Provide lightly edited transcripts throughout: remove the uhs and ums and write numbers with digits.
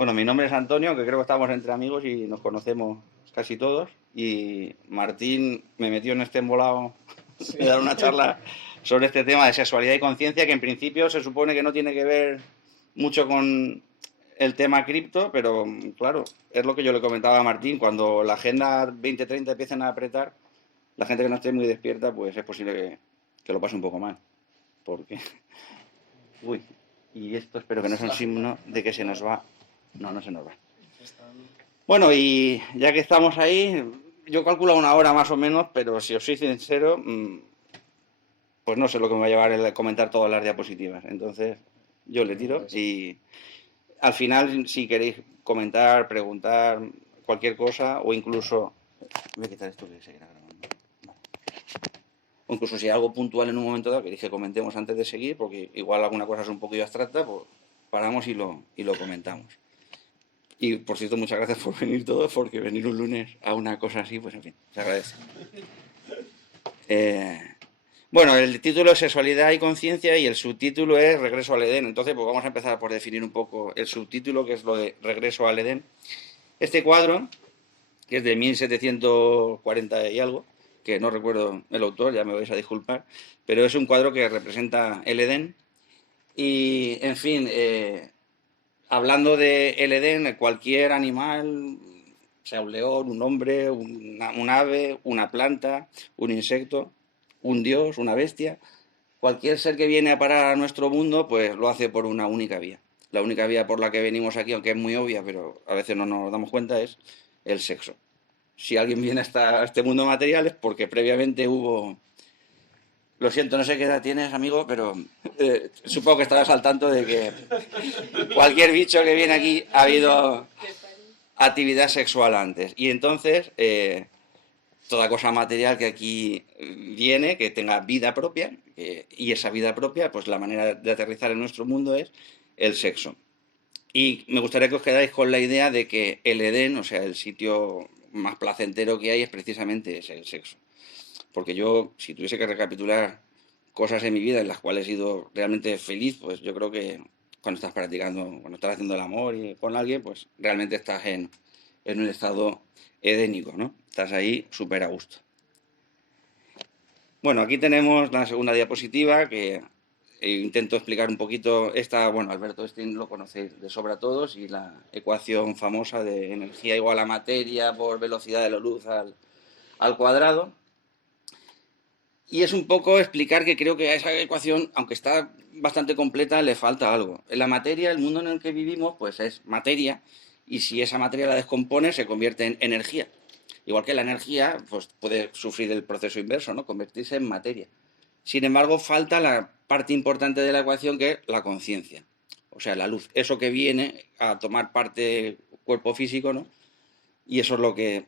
Bueno, mi nombre es Antonio, que creo que estamos entre amigos y nos conocemos casi todos. Y Martín me metió en este embolado de Sí. dar una charla sobre este tema de sexualidad y conciencia, que en principio se supone que no tiene que ver mucho con el tema cripto, pero claro, es lo que yo le comentaba a Martín, cuando la agenda 2030 empiezan a apretar, la gente que no esté muy despierta, pues es posible que lo pase un poco mal. Porque, uy, y esto espero que no sea un La agenda, signo de que se nos va. No, no se nos va. están... Bueno, y ya que estamos ahí, yo calculo una hora más o menos, pero si os soy sincero, pues no sé lo que me va a llevar el comentar todas las diapositivas. Entonces, yo le No te tiro preocupes. y al final, si queréis comentar, preguntar cualquier cosa, o incluso. Voy a quitar esto que seguirá grabando. O incluso si hay algo puntual en un momento dado que dije comentemos antes de seguir, porque igual alguna cosa es un poquillo abstracta, pues paramos y lo comentamos. Y por cierto, muchas gracias por venir todos, porque venir un lunes a una cosa así, pues en fin, se agradece. Eh, bueno, el título es Sexualidad y Conciencia y el subtítulo es Regreso al Edén. Entonces, pues vamos a empezar por definir un poco el subtítulo, que es lo de Regreso al Edén. Este cuadro, que es de 1740 y algo, que no recuerdo el autor, ya me vais a disculpar, pero es un cuadro que representa el Edén. Y, en fin, hablando de el Edén, cualquier animal, sea un león, un hombre, un ave, una planta, un insecto, un dios, una bestia, cualquier ser que viene a parar a nuestro mundo, pues lo hace por una única vía. La única vía por la que venimos aquí, aunque es muy obvia, pero a veces no nos damos cuenta, es el sexo. Si alguien viene a este mundo material es porque previamente hubo. Lo siento, no sé qué edad tienes, amigo, pero supongo que estarás al tanto de que cualquier bicho que viene aquí ha habido actividad sexual antes. Y entonces, toda cosa material que aquí viene, que tenga vida propia, y esa vida propia, pues la manera de aterrizar en nuestro mundo es el sexo. Y me gustaría que os quedáis con la idea de que el Edén, o sea, el sitio más placentero que hay es precisamente ese, el sexo. Porque yo, si tuviese que recapitular cosas en mi vida en las cuales he sido realmente feliz, pues yo creo que cuando estás practicando, cuando estás haciendo el amor con alguien, pues realmente estás en un estado edénico, ¿no? Estás ahí súper a gusto. Bueno, aquí tenemos la segunda diapositiva que intento explicar un poquito esta, bueno, Alberto Einstein lo conocéis de sobra todos y la ecuación famosa de energía igual a materia por velocidad de la luz al cuadrado. Y es un poco explicar que creo que a esa ecuación, aunque está bastante completa, le falta algo. En la materia, el mundo en el que vivimos, pues es materia, y si esa materia la descompone, se convierte en energía. Igual que la energía, pues puede sufrir el proceso inverso, ¿no? Convertirse en materia. Sin embargo, falta la parte importante de la ecuación que es la conciencia. O sea, la luz. Eso que viene a tomar parte cuerpo físico, ¿no? Y eso es lo que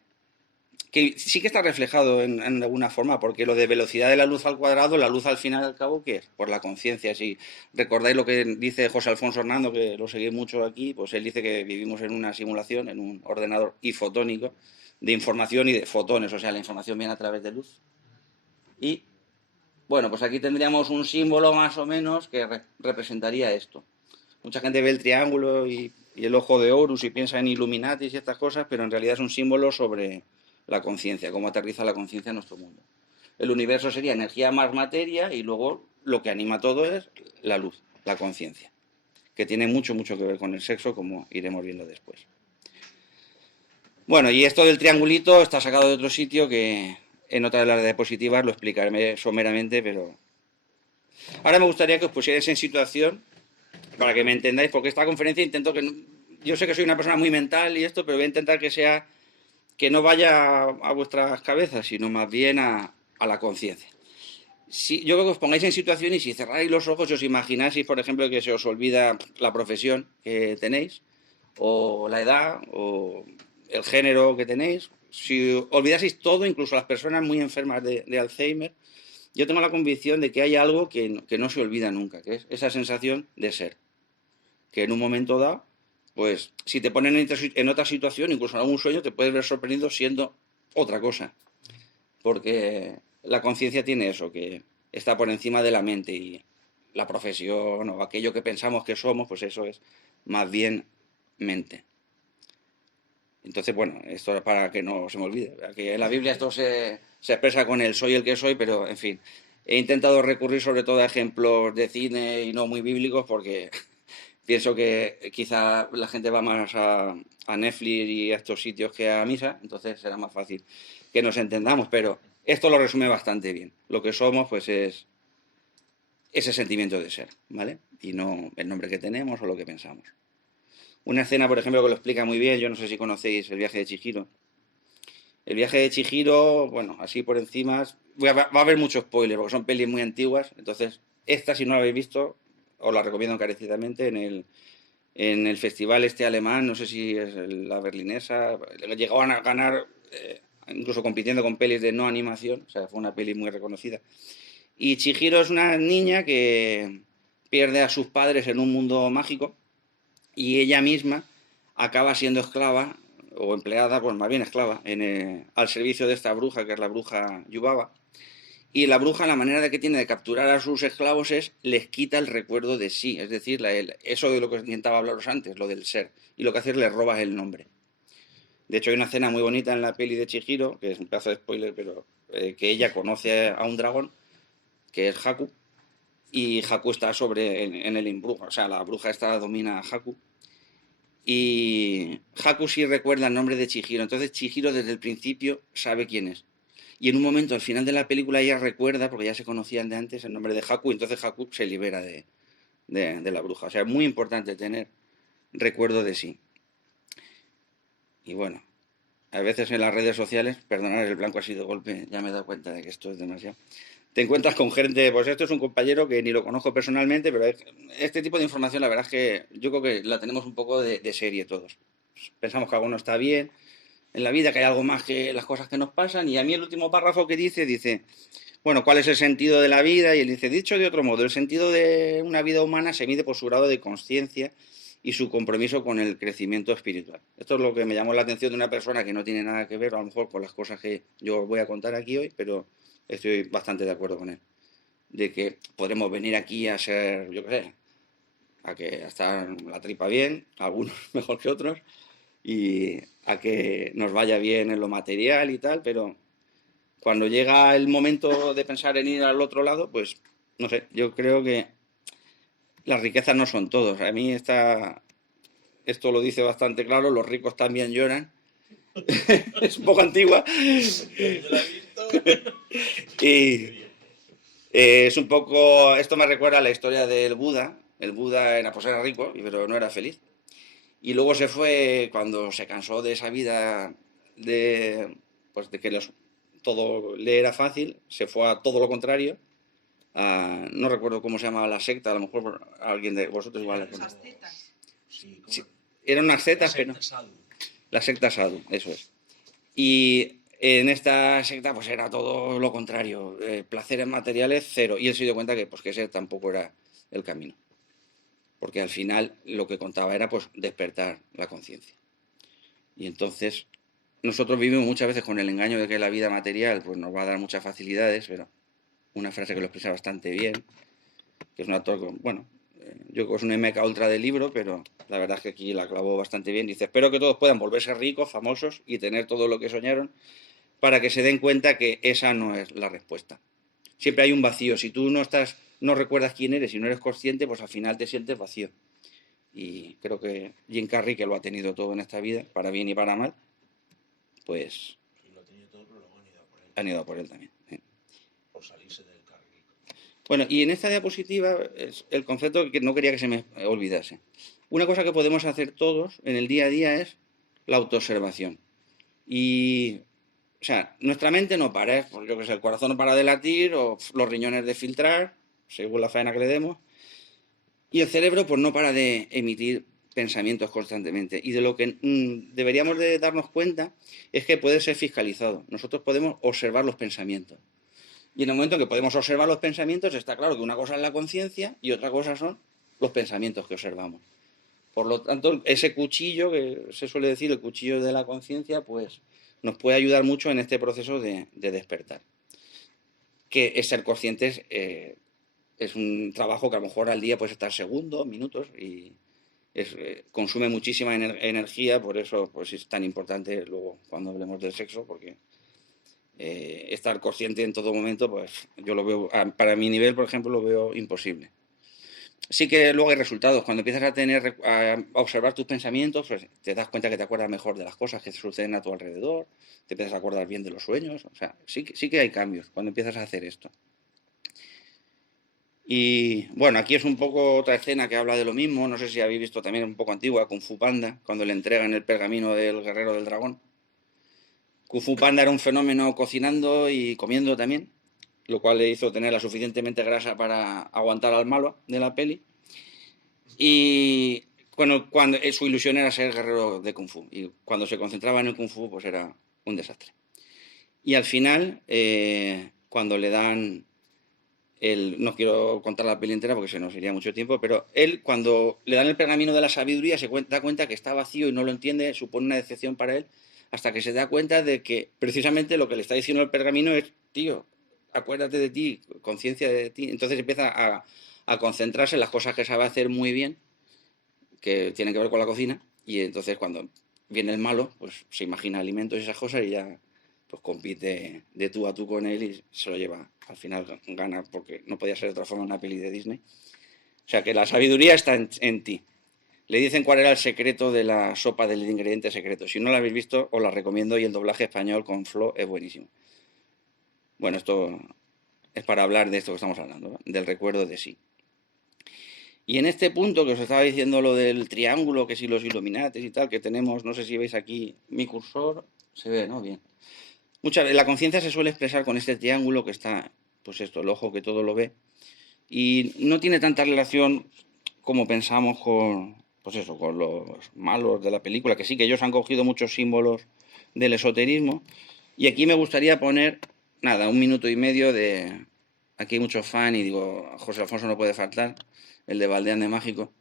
sí que está reflejado en alguna forma, porque lo de velocidad de la luz al cuadrado, la luz al final y al cabo, ¿qué es? Por la conciencia. Si recordáis lo que dice José Alfonso Hernando, que lo seguí mucho aquí, pues él dice que vivimos en una simulación, en un ordenador ifotónico, de información y de fotones, o sea, la información viene a través de luz. Y bueno, pues aquí tendríamos un símbolo más o menos que representaría esto. Mucha gente ve el triángulo y el ojo de Horus y piensa en Illuminatis y estas cosas, pero en realidad es un símbolo sobre la conciencia, cómo aterriza la conciencia en nuestro mundo. El universo sería energía más materia y luego lo que anima todo es la luz, la conciencia, que tiene mucho, mucho que ver con el sexo, como iremos viendo después. Bueno, y esto del triangulito está sacado de otro sitio que en otra de las diapositivas lo explicaré someramente, pero ahora me gustaría que os pusierais en situación para que me entendáis, porque esta conferencia intento que. Yo sé que soy una persona muy mental y esto, pero voy a intentar que sea. Que no vaya a vuestras cabezas, sino más bien a la conciencia. Si, yo creo que os pongáis en situación y si cerráis los ojos y os imagináis, por ejemplo, que se os olvida la profesión que tenéis, o la edad, o el género que tenéis, si olvidaseis todo, incluso las personas muy enfermas de Alzheimer, yo tengo la convicción de que hay algo que no se olvida nunca, que es esa sensación de ser que en un momento dado, pues si te ponen en otra situación, incluso en algún sueño, te puedes ver sorprendido siendo otra cosa. Porque la conciencia tiene eso, que está por encima de la mente y la profesión o aquello que pensamos que somos, pues eso es más bien mente. Entonces, bueno, esto es para que no se me olvide. Que en la Biblia esto se expresa con el soy el que soy, pero en fin. He intentado recurrir sobre todo a ejemplos de cine y no muy bíblicos porque pienso que quizá la gente va más a Netflix y a estos sitios que a misa, entonces será más fácil que nos entendamos, pero esto lo resume bastante bien. Lo que somos, pues, es ese sentimiento de ser, ¿vale? Y no el nombre que tenemos o lo que pensamos. Una escena, por ejemplo, que lo explica muy bien, yo no sé si conocéis el viaje de Chihiro. El viaje de Chihiro, bueno, así por encima, va a haber mucho spoiler, porque son pelis muy antiguas, entonces, esta si no la habéis visto, os la recomiendo encarecidamente en el festival este alemán, no sé si es la berlinesa, llegaban a ganar, incluso compitiendo con pelis de no animación, o sea, fue una peli muy reconocida. Y Chihiro es una niña que pierde a sus padres en un mundo mágico y ella misma acaba siendo esclava o empleada, pues más bien esclava, al servicio de esta bruja, que es la bruja Yubaba. Y la bruja, la manera de que tiene de capturar a sus esclavos es les quita el recuerdo de sí, es decir, eso de lo que intentaba hablaros antes, lo del ser. Y lo que hace es les robas el nombre. De hecho, hay una escena muy bonita en la peli de Chihiro, que es un pedazo de spoiler, pero que ella conoce a un dragón, que es Haku, y Haku está en el embrujo, o sea, la bruja esta domina a Haku. Y Haku sí recuerda el nombre de Chihiro, entonces Chihiro desde el principio sabe quién es. Y en un momento, al final de la película, ella recuerda, porque ya se conocían de antes, el nombre de Haku, y entonces Haku se libera de la bruja. O sea, es muy importante tener recuerdo de sí. Y bueno, a veces en las redes sociales, perdonad, el blanco ha sido golpe, ya me he dado cuenta de que esto es demasiado. Te encuentras con gente, pues esto es un compañero que ni lo conozco personalmente, pero este tipo de información la verdad es que yo creo que la tenemos un poco de serie todos. Pensamos que algo no está bien en la vida, que hay algo más que las cosas que nos pasan, y a mí el último párrafo que dice, bueno, ¿cuál es el sentido de la vida? Y él dice, dicho de otro modo, el sentido de una vida humana se mide por su grado de conciencia y su compromiso con el crecimiento espiritual. Esto es lo que me llamó la atención de una persona que no tiene nada que ver, a lo mejor, con las cosas que yo os voy a contar aquí hoy, pero estoy bastante de acuerdo con él. De que podremos venir aquí a ser, yo qué sé, a estar la tripa bien, algunos mejor que otros, y a que nos vaya bien en lo material y tal, pero cuando llega el momento de pensar en ir al otro lado, pues no sé, yo creo que las riquezas no son todos. A mí esto lo dice bastante claro, los ricos también lloran. Es un poco antigua. Yo la he visto. Y es un poco, esto me recuerda a la historia del Buda. El Buda pues era rico, pero no era feliz. Y luego se fue, cuando se cansó de esa vida pues de que todo le era fácil, se fue a todo lo contrario. No recuerdo cómo se llama la secta, a lo mejor alguien de vosotros igual la conoce. Sí, Sí, eran unas la sectas, pero secta Sadhu. la secta Sadhu, eso es. Y en esta secta pues era todo lo contrario, placeres materiales cero. Y él se dio cuenta que, pues, que ese tampoco era el camino. Porque al final lo que contaba era pues despertar la conciencia. Y entonces nosotros vivimos muchas veces con el engaño de que la vida material pues nos va a dar muchas facilidades, pero una frase que lo expresa bastante bien, que es un actor, bueno, yo creo que es un MK ultra del libro, pero la verdad es que aquí la clavó bastante bien. Dice, espero que todos puedan volverse ricos, famosos y tener todo lo que soñaron para que se den cuenta que esa no es la respuesta. Siempre hay un vacío. Si tú no recuerdas quién eres y no eres consciente, pues al final te sientes vacío. Y creo que Jim Carrey, que lo ha tenido todo en esta vida, para bien y para mal, pues Sí, lo ha tenido todo, pero lo han ido a por él. han ido a por él también. Por salirse del carril. Bueno, y en esta diapositiva es el concepto que no quería que se me olvidase. Una cosa que podemos hacer todos en el día a día es la autoobservación. Y, o sea, nuestra mente no para, pues yo que sé, el corazón no para de latir o los riñones de filtrar, según la faena que le demos. Y el cerebro pues no para de emitir pensamientos constantemente. Y de lo que deberíamos de darnos cuenta es que puede ser fiscalizado. Nosotros podemos observar los pensamientos. Y en el momento en que podemos observar los pensamientos, está claro que una cosa es la conciencia y otra cosa son los pensamientos que observamos. Por lo tanto, ese cuchillo, que se suele decir, el cuchillo de la conciencia, pues nos puede ayudar mucho en este proceso de despertar. Que es ser conscientes es un trabajo que a lo mejor al día puede estar segundos, minutos, consume muchísima energía, por eso pues es tan importante luego cuando hablemos del sexo, porque estar consciente en todo momento, pues yo lo veo, para mi nivel, por ejemplo, lo veo imposible. Sí que luego hay resultados. Cuando empiezas a observar tus pensamientos, pues te das cuenta que te acuerdas mejor de las cosas que suceden a tu alrededor, te empiezas a acordar bien de los sueños. O sea, sí que hay cambios cuando empiezas a hacer esto. Y bueno, aquí es un poco otra escena que habla de lo mismo. No sé si habéis visto también un poco antigua, Kung Fu Panda, cuando le entregan el pergamino del guerrero del dragón. Kung Fu Panda era un fenómeno cocinando y comiendo también, lo cual le hizo tener la suficientemente grasa para aguantar al malo de la peli. Y cuando su ilusión era ser guerrero de Kung Fu. Y cuando se concentraba en el Kung Fu, pues era un desastre. Y al final, cuando le dan no quiero contar la peli entera porque se nos iría mucho tiempo, pero él cuando le dan el pergamino de la sabiduría se da cuenta que está vacío y no lo entiende, supone una decepción para él, hasta que se da cuenta de que precisamente lo que le está diciendo el pergamino es, tío, acuérdate de ti, conciencia de ti. Entonces empieza a concentrarse en las cosas que sabe hacer muy bien, que tienen que ver con la cocina, y entonces cuando viene el malo, pues se imagina alimentos y esas cosas y ya pues compite de tú a tú con él y se lo lleva. Al final gana porque no podía ser de otra forma una peli de Disney. O sea que la sabiduría está en ti. Le dicen cuál era el secreto de la sopa del ingrediente secreto. Si no la habéis visto, os la recomiendo y el doblaje español con Flo es buenísimo. Bueno, esto es para hablar de esto que estamos hablando, ¿no? Del recuerdo de sí. Y en este punto que os estaba diciendo lo del triángulo, que si los Illuminates y tal, que tenemos, no sé si veis aquí mi cursor, se ve, ¿no? Bien. La conciencia se suele expresar con este triángulo que está, pues esto, el ojo que todo lo ve, y no tiene tanta relación como pensamos pues eso, con los malos de la película, que sí, que ellos han cogido muchos símbolos del esoterismo, y aquí me gustaría poner, nada, 1 minuto y medio de... Aquí hay muchos fans y digo, José Alfonso no puede faltar, el de Baldeán de Mágico.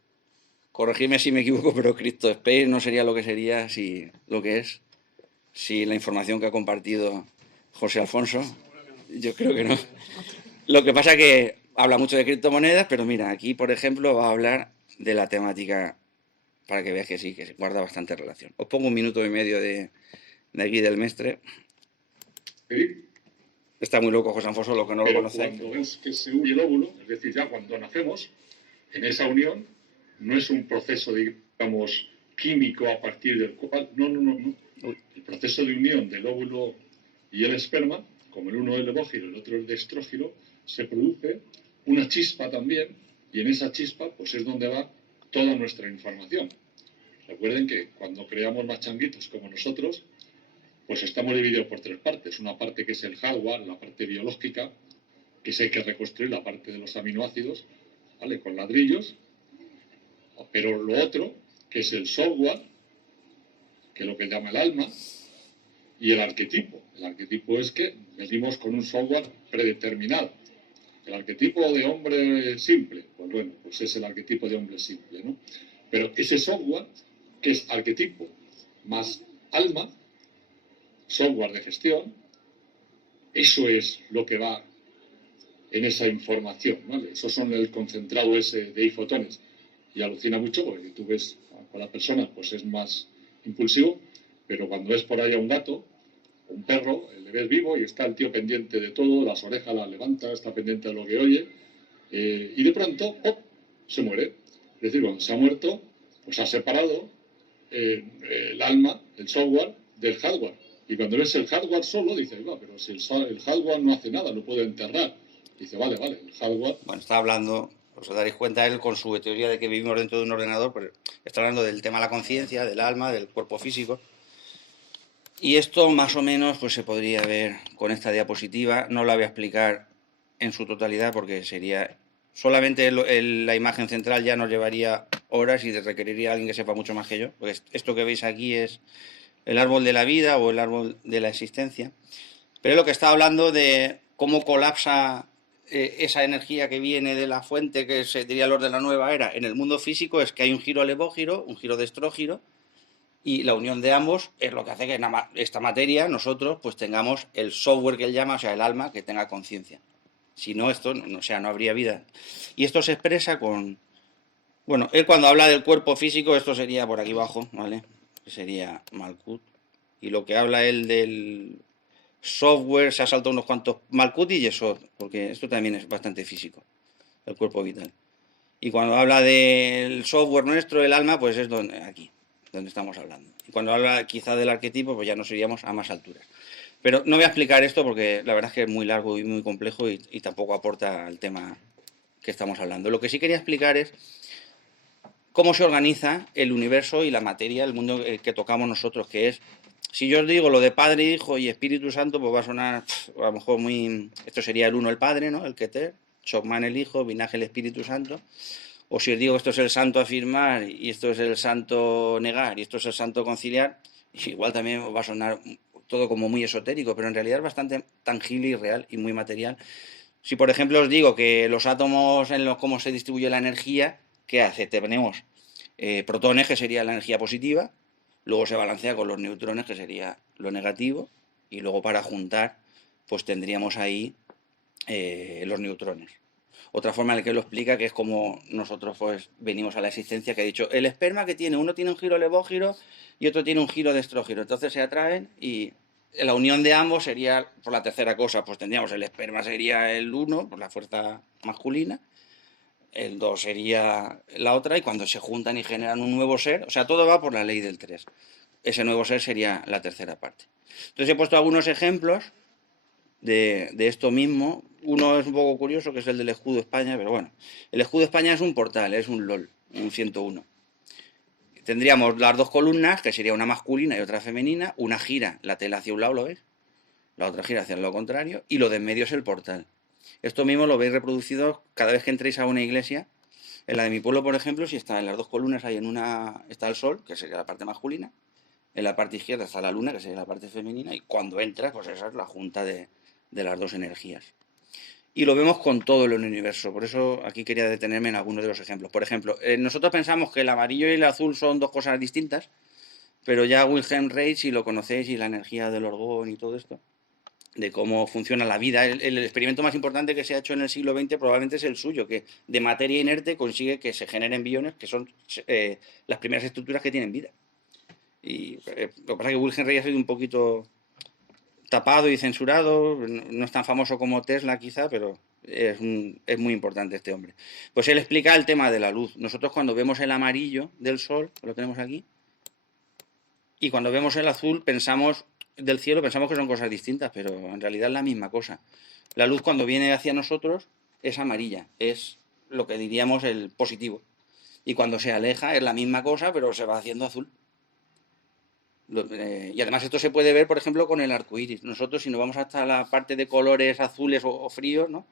Corregidme si me equivoco, pero Cristo Space no sería lo que sería si lo que es. Si la información que ha compartido José Alfonso, yo creo que no. Lo que pasa es que habla mucho de criptomonedas, pero mira, aquí por ejemplo va a hablar de la temática para que veas que sí, que se guarda bastante relación. Os pongo 1 minuto y medio de aquí del mestre. ¿Sí? Está muy loco José Alfonso, lo que no lo Pero conoce. cuando vemos que se une el óvulo, es decir, ya cuando nacemos, en esa unión, no es un proceso, digamos, químico a partir del cual... No. El proceso de unión del óvulo y el esperma, como el uno es de levógiro y el otro es de estrógiro, se produce una chispa también, y en esa chispa pues es donde va toda nuestra información. Recuerden que cuando creamos más changuitos como nosotros, pues estamos divididos por 3 partes. Una parte que es el hardware, la parte biológica, que es hay que reconstruir la parte de los aminoácidos, ¿vale? Con ladrillos. Pero lo otro, que es el software, que es lo que llama el alma, y el arquetipo. El arquetipo es que venimos con un software predeterminado. El arquetipo de hombre simple, pues bueno, pues es el arquetipo de hombre simple, ¿no? Pero ese software, que es arquetipo más alma, software de gestión, eso es lo que va en esa información, ¿vale? Esos son el concentrado ese de ifotones. Y alucina mucho porque tú ves con la persona, pues es más impulsivo, pero cuando ves por ahí a un gato, un perro, le ves vivo y está el tío pendiente de todo, las orejas las levanta, está pendiente de lo que oye, y de pronto, ¡pop!, se muere. Es decir, cuando se ha muerto, pues ha separado el alma, el software, del hardware. Y cuando ves el hardware solo, dices, pero si el hardware no hace nada, lo puede enterrar. Dice, vale, el hardware... Bueno, está hablando, os daréis cuenta, él con su teoría de que vivimos dentro de un ordenador, pero está hablando del tema de la conciencia, del alma, del cuerpo físico. Y esto más o menos pues se podría ver con esta diapositiva. No la voy a explicar en su totalidad porque sería... Solamente la imagen central ya nos llevaría horas y requeriría a alguien que sepa mucho más que yo. Porque esto que veis aquí es el árbol de la vida o el árbol de la existencia. Pero es lo que está hablando de cómo colapsa esa energía que viene de la fuente, que sería los de la nueva era, en el mundo físico, es que hay un giro levógiro, un giro de estrógiro, y la unión de ambos es lo que hace que en esta materia nosotros pues tengamos el software que él llama, o sea, el alma, que tenga conciencia. Si no, esto no, o sea, no habría vida. Y esto se expresa con Bueno, él cuando habla del cuerpo físico, esto sería por aquí abajo, ¿vale? Que sería Malkut. Y lo que habla él del software, se ha saltado unos cuantos Malkut y Yesod, porque esto también es bastante físico, el cuerpo vital. Y cuando habla del software nuestro, el alma, pues es donde, aquí, donde estamos hablando. Y cuando habla quizá del arquetipo, pues ya nos iríamos a más alturas. Pero no voy a explicar esto porque la verdad es que es muy largo y muy complejo y tampoco aporta al tema que estamos hablando. Lo que sí quería explicar es cómo se organiza el universo y la materia, el mundo que tocamos nosotros, que es, si yo os digo lo de Padre, Hijo y Espíritu Santo, pues va a sonar a lo mejor muy... Esto sería el uno el Padre, ¿no? El Keter, Chokman el Hijo, Vinaj el Espíritu Santo. O si os digo esto es el santo afirmar y esto es el santo negar y esto es el santo conciliar, igual también va a sonar todo como muy esotérico, pero en realidad es bastante tangible y real y muy material. Si por ejemplo os digo que los átomos, en los cómo se distribuye la energía, ¿qué hace? Tenemos protones, que sería la energía positiva, luego se balancea con los neutrones, que sería lo negativo, y luego para juntar, pues tendríamos ahí los neutrones. Otra forma en la que lo explica, que es como nosotros pues venimos a la existencia, que ha dicho, el esperma que tiene, uno tiene un giro levógiro y otro tiene un giro de estrógiro, entonces se atraen y la unión de ambos sería por la tercera cosa, pues tendríamos el esperma sería el uno, por la fuerza masculina, el 2 sería la otra, y cuando se juntan y generan un nuevo ser, o sea, todo va por la ley del 3. Ese nuevo ser sería la tercera parte. Entonces he puesto algunos ejemplos de esto mismo. Uno es un poco curioso, que es el del escudo España, pero bueno, el escudo España es un portal, es un LOL, un 101. Tendríamos las dos columnas, que sería una masculina y otra femenina, una gira la tela hacia un lado, ¿lo ves? La otra gira hacia el lado contrario, y lo de en medio es el portal. Esto mismo lo veis reproducido cada vez que entréis a una iglesia. En la de mi pueblo, por ejemplo, si está en las dos columnas, hay en una está el sol, que sería la parte masculina, en la parte izquierda está la luna, que sería la parte femenina, y cuando entras, pues esa es la junta de las dos energías. Y lo vemos con todo el universo, por eso aquí quería detenerme en algunos de los ejemplos. Por ejemplo, nosotros pensamos que el amarillo y el azul son dos cosas distintas, pero ya Wilhelm Reich, si lo conocéis, y la energía del orgón y todo esto, de cómo funciona la vida. El experimento más importante que se ha hecho en el siglo XX probablemente es el suyo, que de materia inerte consigue que se generen biones, que son las primeras estructuras que tienen vida. Y lo que pasa es que Wilhelm Reich ha sido un poquito tapado y censurado, no es tan famoso como Tesla quizá, pero es muy importante este hombre. Pues él explica el tema de la luz. Nosotros cuando vemos el amarillo del sol, lo tenemos aquí, y cuando vemos el azul pensamos del cielo, pensamos que son cosas distintas, pero en realidad es la misma cosa. La luz cuando viene hacia nosotros es amarilla, es lo que diríamos el positivo. Y cuando se aleja es la misma cosa, pero se va haciendo azul. Y además esto se puede ver, por ejemplo, con el arco iris. Nosotros, si nos vamos hasta la parte de colores azules o fríos, ¿no?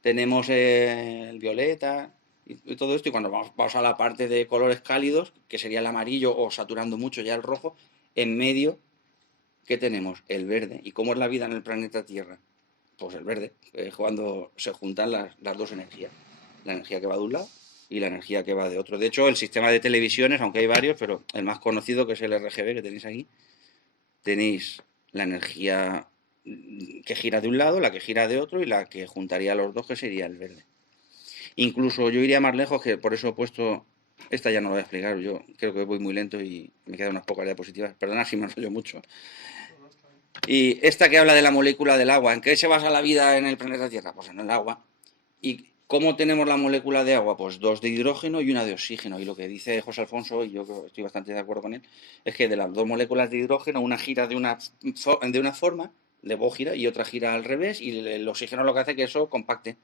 Tenemos el violeta y todo esto, y cuando vamos a la parte de colores cálidos, que sería el amarillo o saturando mucho ya el rojo, en medio, ¿qué tenemos? El verde. ¿Y cómo es la vida en el planeta Tierra? Pues el verde, es cuando se juntan las dos energías. La energía que va de un lado y la energía que va de otro. De hecho, el sistema de televisiones, aunque hay varios, pero el más conocido, que es el RGB que tenéis aquí, tenéis la energía que gira de un lado, la que gira de otro y la que juntaría los dos, que sería el verde. Incluso yo iría más lejos, que por eso he puesto... Esta ya no lo voy a explicar, yo creo que voy muy lento y me quedan unas pocas diapositivas. Perdona si me enrollo mucho. Y esta que habla de la molécula del agua, ¿en qué se basa la vida en el planeta Tierra? Pues en el agua. ¿Y cómo tenemos la molécula de agua? Pues dos de hidrógeno y una de oxígeno. Y lo que dice José Alfonso, y yo estoy bastante de acuerdo con él, es que de las dos moléculas de hidrógeno, una gira de una forma, gira, y otra gira al revés, y el oxígeno lo que hace es que eso compacte.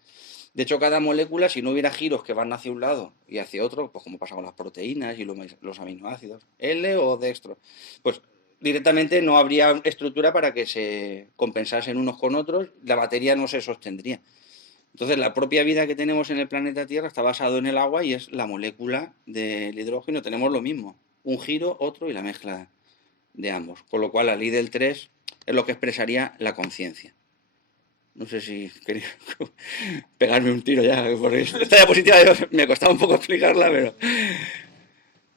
De hecho, cada molécula, si no hubiera giros que van hacia un lado y hacia otro, pues como pasa con las proteínas y los aminoácidos, L o dextro, pues directamente no habría estructura para que se compensasen unos con otros, la batería no se sostendría. Entonces, la propia vida que tenemos en el planeta Tierra está basado en el agua y es la molécula del hidrógeno. Tenemos lo mismo, un giro, otro y la mezcla de ambos. Con lo cual, la ley del 3 es lo que expresaría la conciencia. No sé si quería pegarme un tiro ya, porque esta diapositiva me costaba un poco explicarla, pero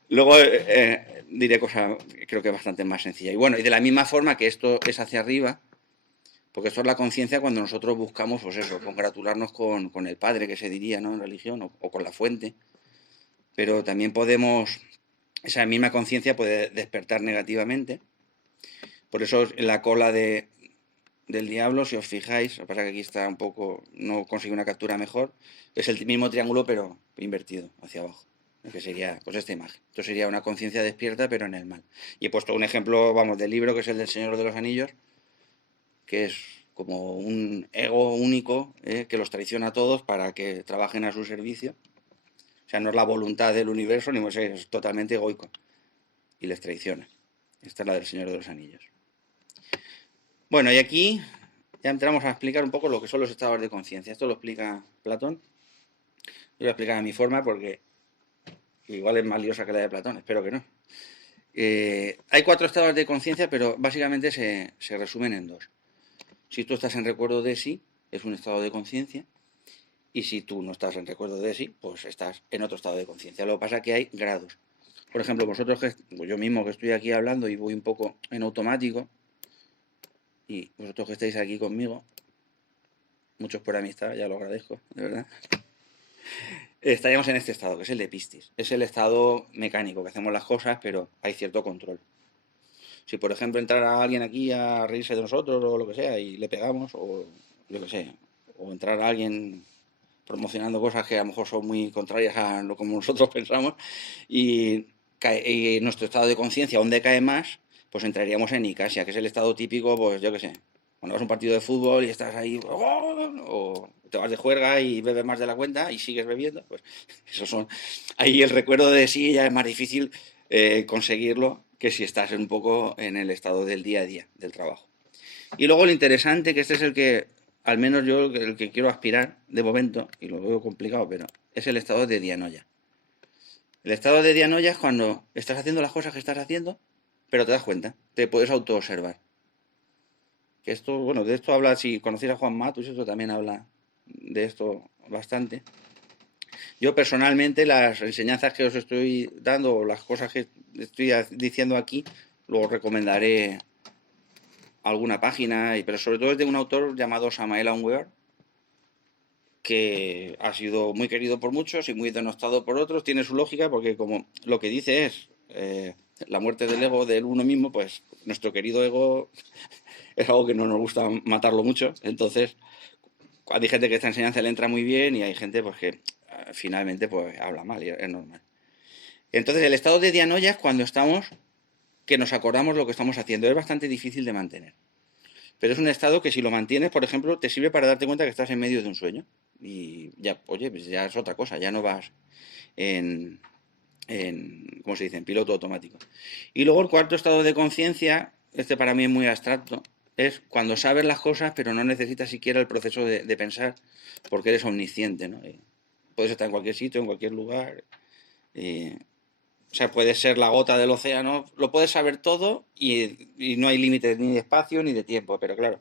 luego diré cosas creo que bastante más sencillas. Y bueno, y de la misma forma que esto es hacia arriba, porque esto es la conciencia cuando nosotros buscamos, pues eso, congratularnos con el Padre, que se diría, ¿no?, en religión, o con la fuente. pero también podemos, esa misma conciencia puede despertar negativamente. Por eso en la cola del diablo, si os fijáis, lo que pasa es que aquí está un poco, no consigo una captura mejor, es el mismo triángulo pero invertido hacia abajo, que sería pues esta imagen. Esto sería una conciencia despierta pero en el mal. Y he puesto un ejemplo, vamos, del libro que es el del Señor de los Anillos, que es como un ego único que los traiciona a todos para que trabajen a su servicio. O sea, no es la voluntad del universo, ni es totalmente egoico. Y les traiciona. Esta es la del Señor de los Anillos. Bueno, y aquí ya entramos a explicar un poco lo que son los estados de conciencia. Esto lo explica Platón. Yo lo voy a explicar a mi forma porque igual es más liosa que la de Platón, espero que no. Hay 4 estados de conciencia, pero básicamente se resumen en 2. Si tú estás en recuerdo de sí, es un estado de conciencia. Y si tú no estás en recuerdo de sí, pues estás en otro estado de conciencia. Lo que pasa es que hay grados. Por ejemplo, vosotros, yo mismo que estoy aquí hablando y voy un poco en automático, y vosotros que estáis aquí conmigo, muchos por amistad, ya lo agradezco, de verdad, estaríamos en este estado, que es el de pistis. Es el estado mecánico, que hacemos las cosas, pero hay cierto control. Si, por ejemplo, entrara alguien aquí a reírse de nosotros o lo que sea y le pegamos, o yo que sé, o entrara alguien promocionando cosas que a lo mejor son muy contrarias a lo como nosotros pensamos, y nuestro estado de conciencia aún decae más, pues entraríamos en icasia, que es el estado típico, pues yo qué sé, cuando vas a un partido de fútbol y estás ahí, o te vas de juerga y bebes más de la cuenta y sigues bebiendo, pues esos son, ahí el recuerdo de sí ya es más difícil conseguirlo que si estás un poco en el estado del día a día, del trabajo. Y luego lo interesante, que este es el que, al menos yo, el que quiero aspirar de momento, y lo veo complicado, pero es el estado de dianoia. El estado de dianoia es cuando estás haciendo las cosas que estás haciendo, pero te das cuenta, te puedes autoobservar. Que esto, bueno, de esto habla, si conocéis a Juan Matus, esto también habla de esto bastante. Yo personalmente las enseñanzas que os estoy dando o las cosas que estoy diciendo aquí, lo recomendaré alguna página, pero sobre todo es de un autor llamado Samael Aun que ha sido muy querido por muchos y muy denostado por otros. Tiene su lógica porque como lo que dice es la muerte del ego del uno mismo, pues nuestro querido ego es algo que no nos gusta matarlo mucho. Entonces, hay gente que esta enseñanza le entra muy bien y hay gente pues que finalmente pues habla mal y es normal. Entonces, el estado de dianoia es cuando estamos, que nos acordamos lo que estamos haciendo. Es bastante difícil de mantener. Pero es un estado que si lo mantienes, por ejemplo, te sirve para darte cuenta que estás en medio de un sueño. Y ya, oye, pues ya es otra cosa, ya no vas ¿cómo se dice?, en piloto automático. Y luego el cuarto estado de conciencia, este para mí es muy abstracto, es cuando sabes las cosas pero no necesitas siquiera el proceso de pensar porque eres omnisciente, ¿no? Puedes estar en cualquier sitio, en cualquier lugar. O sea, puedes ser la gota del océano, lo puedes saber todo y no hay límites ni de espacio ni de tiempo, pero claro,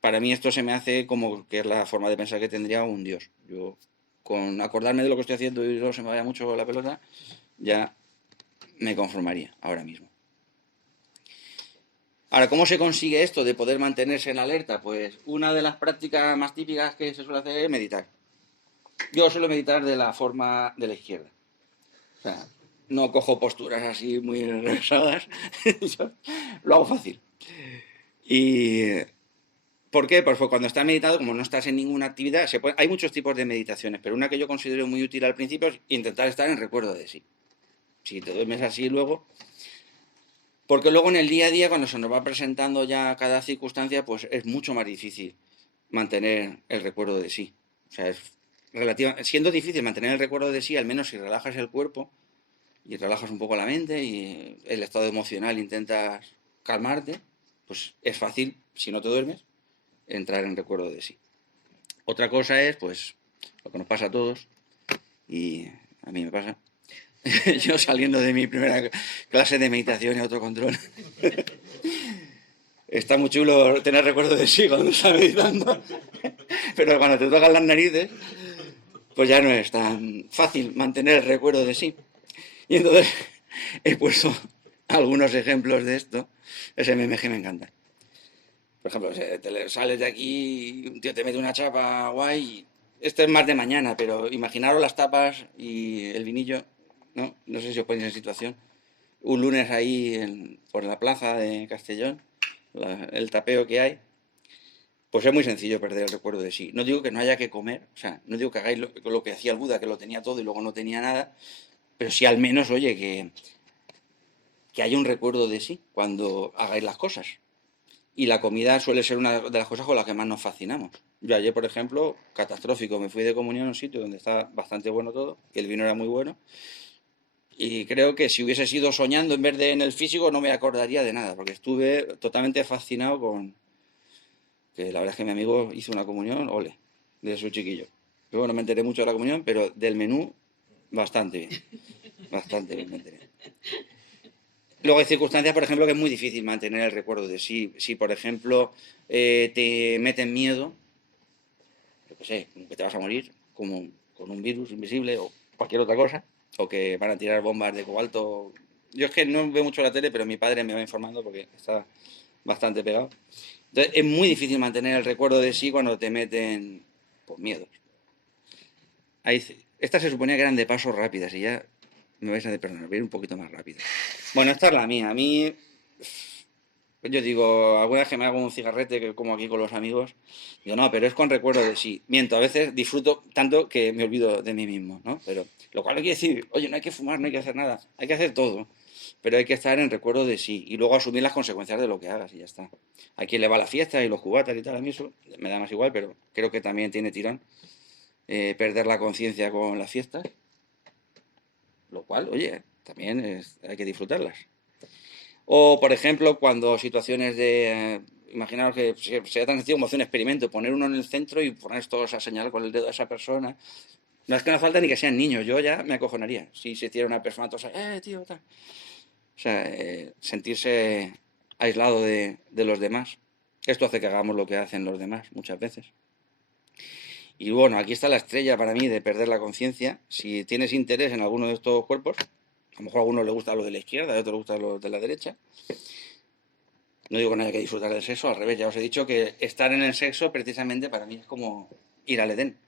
para mí esto se me hace como que es la forma de pensar que tendría un dios. Yo, con acordarme de lo que estoy haciendo y no se me vaya mucho la pelota, ya me conformaría ahora mismo. Ahora, ¿cómo se consigue esto de poder mantenerse en alerta? Pues una de las prácticas más típicas que se suele hacer es meditar. Yo suelo meditar de la forma de la izquierda. O sea, no cojo posturas así muy revesadas. Lo hago fácil. Y ¿por qué? Pues cuando estás meditado, como no estás en ninguna actividad, hay muchos tipos de meditaciones, pero una que yo considero muy útil al principio es intentar estar en recuerdo de sí. Si te duermes así luego... Porque luego en el día a día, cuando se nos va presentando ya cada circunstancia, pues es mucho más difícil mantener el recuerdo de sí. O sea, siendo difícil mantener el recuerdo de sí, al menos si relajas el cuerpo y relajas un poco la mente y el estado emocional intentas calmarte, pues es fácil, si no te duermes, entrar en recuerdo de sí. Otra cosa es, pues, lo que nos pasa a todos, y a mí me pasa, yo saliendo de mi primera clase de meditación y autocontrol, está muy chulo tener recuerdo de sí cuando estás meditando, pero cuando te tocan las narices, pues ya no es tan fácil mantener el recuerdo de sí. Y entonces he puesto algunos ejemplos de esto. Ese MMG me encanta. Por ejemplo, sales de aquí y un tío te mete una chapa guay. Esto es más de mañana, pero imaginaros las tapas y el vinillo ¿no? No sé si os ponéis en situación. Un lunes ahí por la plaza de Castellón, el tapeo que hay, pues es muy sencillo perder el recuerdo de sí. No digo que no haya que comer, o sea, no digo que hagáis lo que hacía el Buda, que lo tenía todo y luego no tenía nada, pero sí al menos, oye, que haya un recuerdo de sí cuando hagáis las cosas. Y la comida suele ser una de las cosas con las que más nos fascinamos. Yo ayer, por ejemplo, catastrófico, me fui de comunión a un sitio donde está bastante bueno todo, y el vino era muy bueno, y creo que si hubiese sido soñando en vez de en el físico no me acordaría de nada, porque estuve totalmente fascinado con que la verdad es que mi amigo hizo una comunión, ole, de su chiquillo. Luego no me enteré mucho de la comunión, pero del menú bastante bien, bastante bien me enteré. Luego hay circunstancias, por ejemplo, que es muy difícil mantener el recuerdo de sí. Si, por ejemplo, te meten miedo, yo qué sé, que te vas a morir, como con un virus invisible o cualquier otra cosa, o que van a tirar bombas de cobalto. Yo es que no veo mucho la tele, pero mi padre me va informando porque está bastante pegado. Entonces es muy difícil mantener el recuerdo de sí cuando te meten pues, miedos. Estas se suponía que eran de pasos rápidas y ya me vais a perdonar, voy a ir un poquito más rápido. Bueno, esta es la mía. A mí, yo digo, alguna vez que me hago un cigarrete que como aquí con los amigos, digo, no, pero es con recuerdo de sí. Miento, a veces disfruto tanto que me olvido de mí mismo, ¿no? Pero lo cual no quiere decir, oye, no hay que fumar, no hay que hacer nada, hay que hacer todo. Pero hay que estar en recuerdo de sí y luego asumir las consecuencias de lo que hagas y ya está. A quien le va la fiesta y los cubatas y tal, a mí eso me da más igual, pero creo que también tiene tirón perder la conciencia con las fiestas, lo cual, oye, también hay que disfrutarlas. O, por ejemplo, cuando situaciones de... imaginaos que sea tan sencillo como hacer un experimento, poner uno en el centro y poner todos a señalar con el dedo a esa persona. No es que no falta ni que sean niños, yo ya me acojonaría. Si se hiciera una persona, todos, tío, tal. O sea, sentirse aislado de los demás. Esto hace que hagamos lo que hacen los demás muchas veces. Y bueno, aquí está la estrella para mí de perder la conciencia. Si tienes interés en alguno de estos cuerpos, a lo mejor a alguno le gusta lo de la izquierda, a otro le gusta lo de la derecha. No digo que no haya que disfrutar del sexo, al revés, ya os he dicho que estar en el sexo precisamente para mí es como ir al Edén.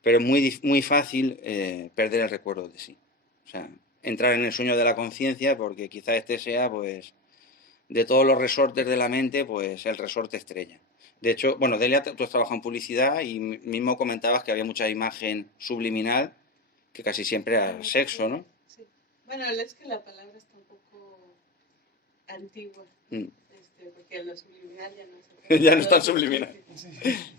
Pero es muy fácil perder el recuerdo de sí. O sea, entrar en el sueño de la conciencia porque quizá este sea, pues, de todos los resortes de la mente, pues el resorte estrella. De hecho, bueno, Delia, tú has trabajado en publicidad y mismo comentabas que había mucha imagen subliminal que casi siempre era sexo, ¿no? Sí. Bueno, es que la palabra está un poco antigua, porque lo subliminal ya no se Ya no es tan subliminal.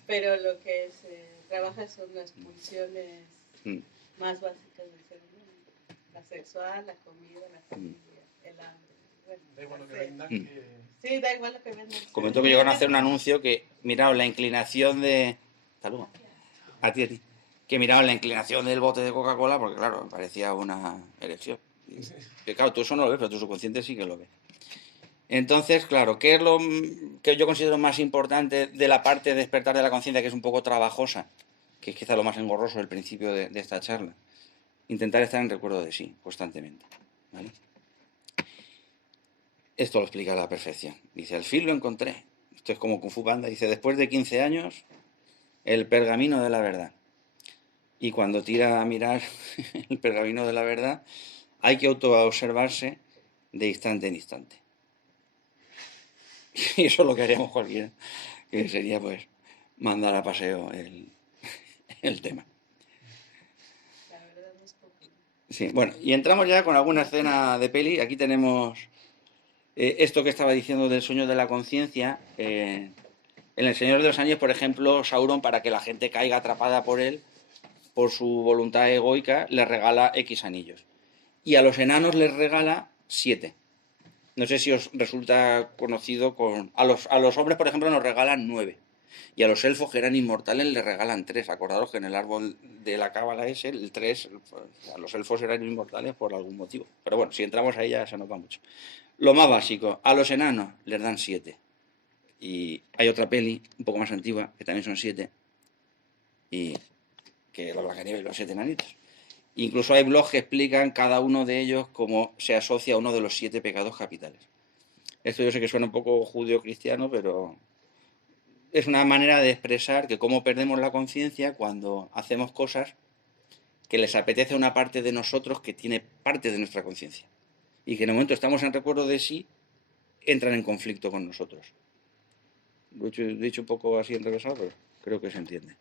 Pero lo que se trabaja son las pulsiones más básicas del ser humano. La sexual, la comida, la familia, el hambre. Bueno, da igual lo que vendan Sí, da igual lo que vendan. Comentó que llegaron a hacer un anuncio que miraron la inclinación de... Hasta luego. A ti. Que miraban la inclinación del bote de Coca-Cola porque, claro, parecía una erección. Y, claro, tú eso no lo ves, pero tu subconsciente sí que lo ve. Entonces, claro, ¿qué es lo que yo considero más importante de la parte de despertar de la conciencia, que es un poco trabajosa, que es quizá lo más engorroso del principio de esta charla? Intentar estar en recuerdo de sí, constantemente. ¿Vale? Esto lo explica a la perfección. Dice, al fin lo encontré. Esto es como Kung Fu Panda. Dice, después de 15 años, el pergamino de la verdad. Y cuando tira a mirar el pergamino de la verdad, hay que autoobservarse de instante en instante. Y eso es lo que haríamos cualquiera, que sería pues mandar a paseo el tema. La verdad no es poco. Sí, bueno, y entramos ya con alguna escena de peli. Aquí tenemos esto que estaba diciendo del sueño de la conciencia. En El Señor de los Anillos, por ejemplo, Sauron, para que la gente caiga atrapada por él, por su voluntad egoica, les regala X anillos. Y a los enanos les regala 7. No sé si os resulta conocido con... A los hombres, por ejemplo, nos regalan 9. Y a los elfos, que eran inmortales, les regalan 3. Acordaros que en el árbol de la cábala ese, el 3, a los elfos eran inmortales por algún motivo. Pero bueno, si entramos ahí ya se nos va mucho. Lo más básico, a los enanos les dan 7. Y hay otra peli, un poco más antigua, que también son 7. Y que la Blancanieves y los 7 enanitos. Incluso hay blogs que explican cada uno de ellos cómo se asocia a uno de los 7 pecados capitales. Esto yo sé que suena un poco judío-cristiano, pero es una manera de expresar que cómo perdemos la conciencia cuando hacemos cosas que les apetece una parte de nosotros que tiene parte de nuestra conciencia. Y que en el momento estamos en recuerdo de sí, entran en conflicto con nosotros. Lo he dicho un poco así enrevesado, pero creo que se entiende.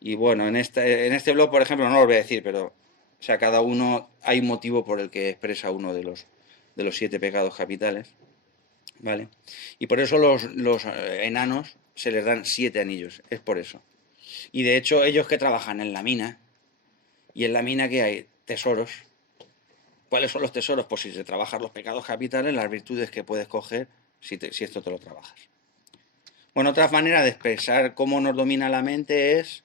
Y bueno, en este blog, por ejemplo, no lo voy a decir, pero o sea, cada uno hay un motivo por el que expresa uno de los 7 pecados capitales, ¿vale? Y por eso los enanos se les dan 7 anillos, es por eso. Y de hecho, ellos que trabajan en la mina, y en la mina que hay tesoros. ¿Cuáles son los tesoros? Pues si te trabajas los pecados capitales, las virtudes que puedes coger si esto te lo trabajas. Bueno, otra manera de expresar cómo nos domina la mente es,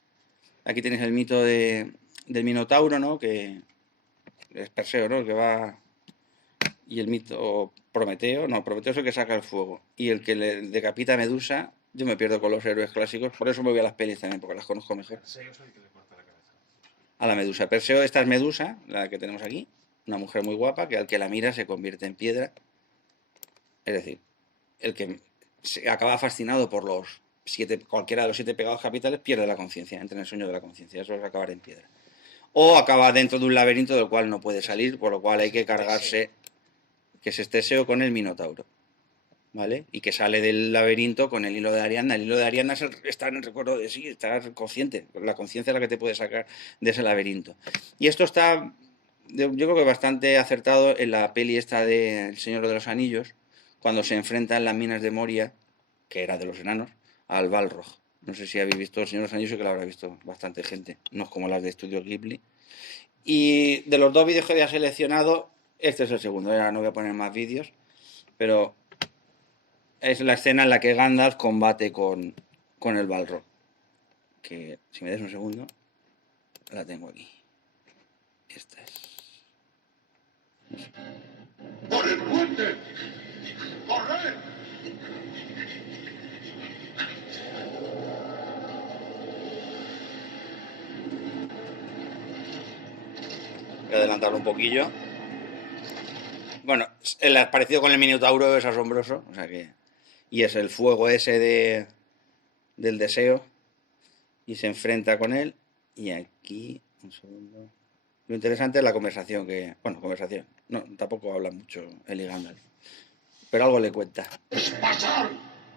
aquí tenéis el mito del Minotauro, ¿no? Que es Perseo, ¿no? El que va, y el mito Prometeo, no, Prometeo es el que saca el fuego, y el que le decapita a Medusa. Yo me pierdo con los héroes clásicos, por eso me voy a las pelis también, porque las conozco mejor. A la Medusa. Perseo, esta es Medusa, la que tenemos aquí, una mujer muy guapa, que al que la mira se convierte en piedra. Es decir, el que se acaba fascinado por cualquiera de los 7 pecados capitales pierde la conciencia, entra en el sueño de la conciencia, eso es acabar en piedra. O acaba dentro de un laberinto del cual no puede salir, por lo cual hay que cargarse, que es Teseo con el Minotauro, ¿vale? Y que sale del laberinto con el hilo de Ariadna. El hilo de Ariadna es estar en el recuerdo de sí, estar consciente, la conciencia es la que te puede sacar de ese laberinto. Y esto está, yo creo que bastante acertado en la peli esta de El Señor de los Anillos, cuando se enfrentan las minas de Moria, que era de los enanos, al Balrog. No sé si habéis visto El Señor de los Anillos, que lo habrá visto bastante gente, no es como las de Estudio Ghibli. Y de los 2 vídeos que había seleccionado, este es el segundo, ahora no voy a poner más vídeos, pero es la escena en la que Gandalf combate con el Balrog. Que, si me des un segundo, la tengo aquí. Esta es. ¡Por el puente! ¡Corred! Voy a adelantarlo un poquillo. Bueno, el parecido con el Minotauro es asombroso, o sea que... Y es el fuego ese del deseo, y se enfrenta con él, y aquí, un segundo... Lo interesante es la conversación conversación, no, tampoco habla mucho él y Gandalf, pero algo le cuenta. ¡Pasar!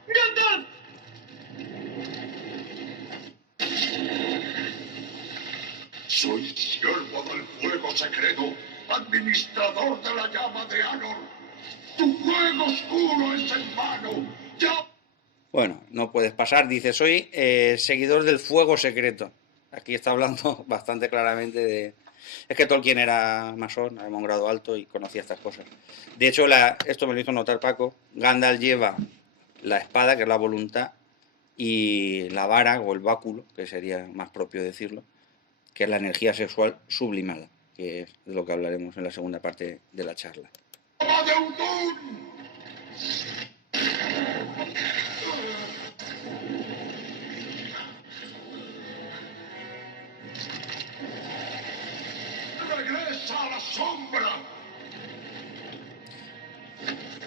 ¡Gandalf! Soy siervo del fuego secreto, administrador de la llama de Anor. Tu fuego oscuro es en vano. ¡Ya! Bueno, no puedes pasar, dice, soy seguidor del fuego secreto. Aquí está hablando bastante claramente de... Es que Tolkien era masón, era un grado alto y conocía estas cosas. De hecho, esto me lo hizo notar Paco, Gandalf lleva la espada, que es la voluntad, y la vara, o el báculo, que sería más propio decirlo, que es la energía sexual sublimada, que es de lo que hablaremos en la segunda parte de la charla. ¡Regresa a la sombra!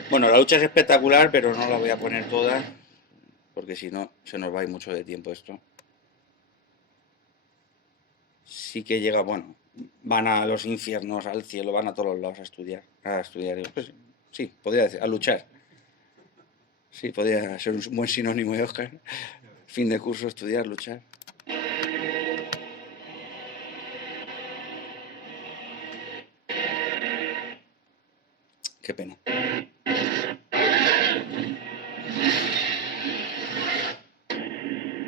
Bueno, la lucha es espectacular, pero no la voy a poner toda, porque si no, se nos va a ir mucho de tiempo esto. Sí que llega, bueno, van a los infiernos, al cielo, van a todos los lados a estudiar. Pues, sí, podría decir, a luchar. Sí, podría ser un buen sinónimo de Oscar. Fin de curso, estudiar, luchar. Qué pena.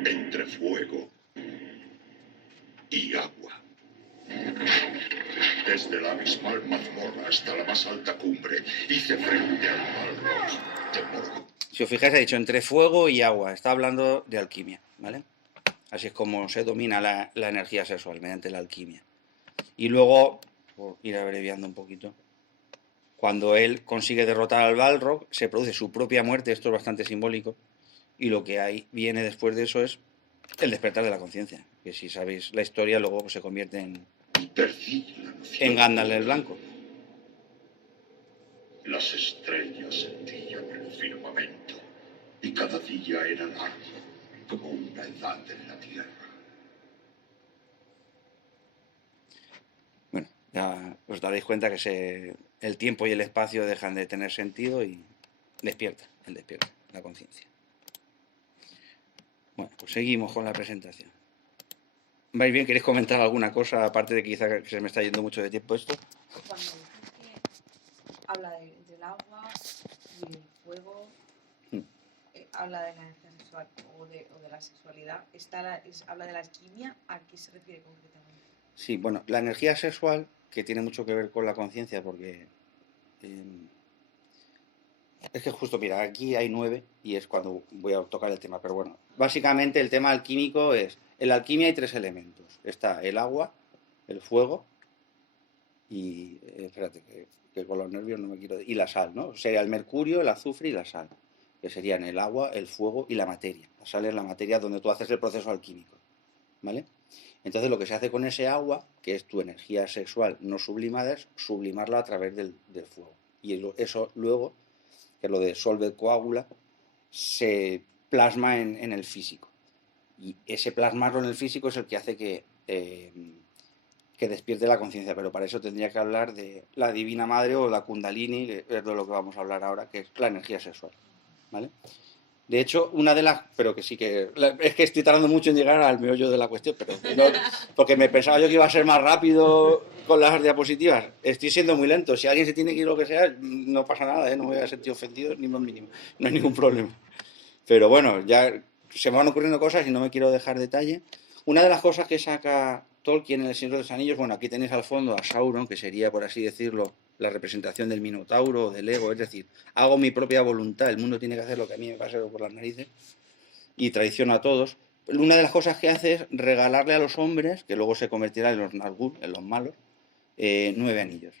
Entre fuego y agua. Desde la abismal mazmorra hasta la más alta cumbre, hice frente al Balrog de Morgoth. Si os fijáis, ha dicho entre fuego y agua. Está hablando de alquimia, ¿vale? Así es como se domina la energía sexual, mediante la alquimia. Y luego, por ir abreviando un poquito, cuando él consigue derrotar al Balrog, se produce su propia muerte, esto es bastante simbólico, y lo que viene después de eso es el despertar de la conciencia, que si sabéis la historia luego se convierte en Gandalf el Blanco. Las estrellas sentían el firmamento, y cada día era largo, como una edad en la tierra. Ya os daréis cuenta que el tiempo y el espacio dejan de tener sentido y despierta la conciencia. Bueno, pues seguimos con la presentación. ¿Vais bien? ¿Queréis comentar alguna cosa, aparte de que quizá que se me está yendo mucho de tiempo esto? Cuando dices que habla del agua y el fuego, habla de la energía sexual o de la sexualidad, habla de la alquimia, ¿a qué se refiere concretamente? Sí, bueno, la energía sexual, que tiene mucho que ver con la conciencia, porque es que justo, mira, aquí hay 9 y es cuando voy a tocar el tema, pero bueno, básicamente el tema alquímico es, en la alquimia hay 3 elementos, está el agua, el fuego y, espérate, que con los nervios no me quiero... Y la sal, ¿no? Sería el mercurio, el azufre y la sal, que serían el agua, el fuego y la materia. La sal es la materia donde tú haces el proceso alquímico, ¿vale? Entonces lo que se hace con ese agua, que es tu energía sexual no sublimada, es sublimarla a través del fuego. Y eso luego, que es lo de solver coagula, se plasma en el físico. Y ese plasmarlo en el físico es el que hace que despierte la conciencia, pero para eso tendría que hablar de la Divina Madre o la Kundalini, que es de lo que vamos a hablar ahora, que es la energía sexual, ¿vale? De hecho, una de las... Pero que sí que... Es que estoy tardando mucho en llegar al meollo de la cuestión, pero no, porque me pensaba yo que iba a ser más rápido con las diapositivas. Estoy siendo muy lento. Si alguien se tiene que ir lo que sea, no pasa nada, ¿eh? No me voy a sentir ofendido ni más mínimo. No hay ningún problema. Pero bueno, ya se me van ocurriendo cosas y no me quiero dejar detalle. Una de las cosas que saca Tolkien en El Señor de los Anillos, bueno, aquí tenéis al fondo a Sauron, que sería, por así decirlo, la representación del Minotauro o del ego, es decir, hago mi propia voluntad, el mundo tiene que hacer lo que a mí me pase por las narices y traiciono a todos. Una de las cosas que hace es regalarle a los hombres, que luego se convertirán en los Nazgûl, en los malos, 9 anillos.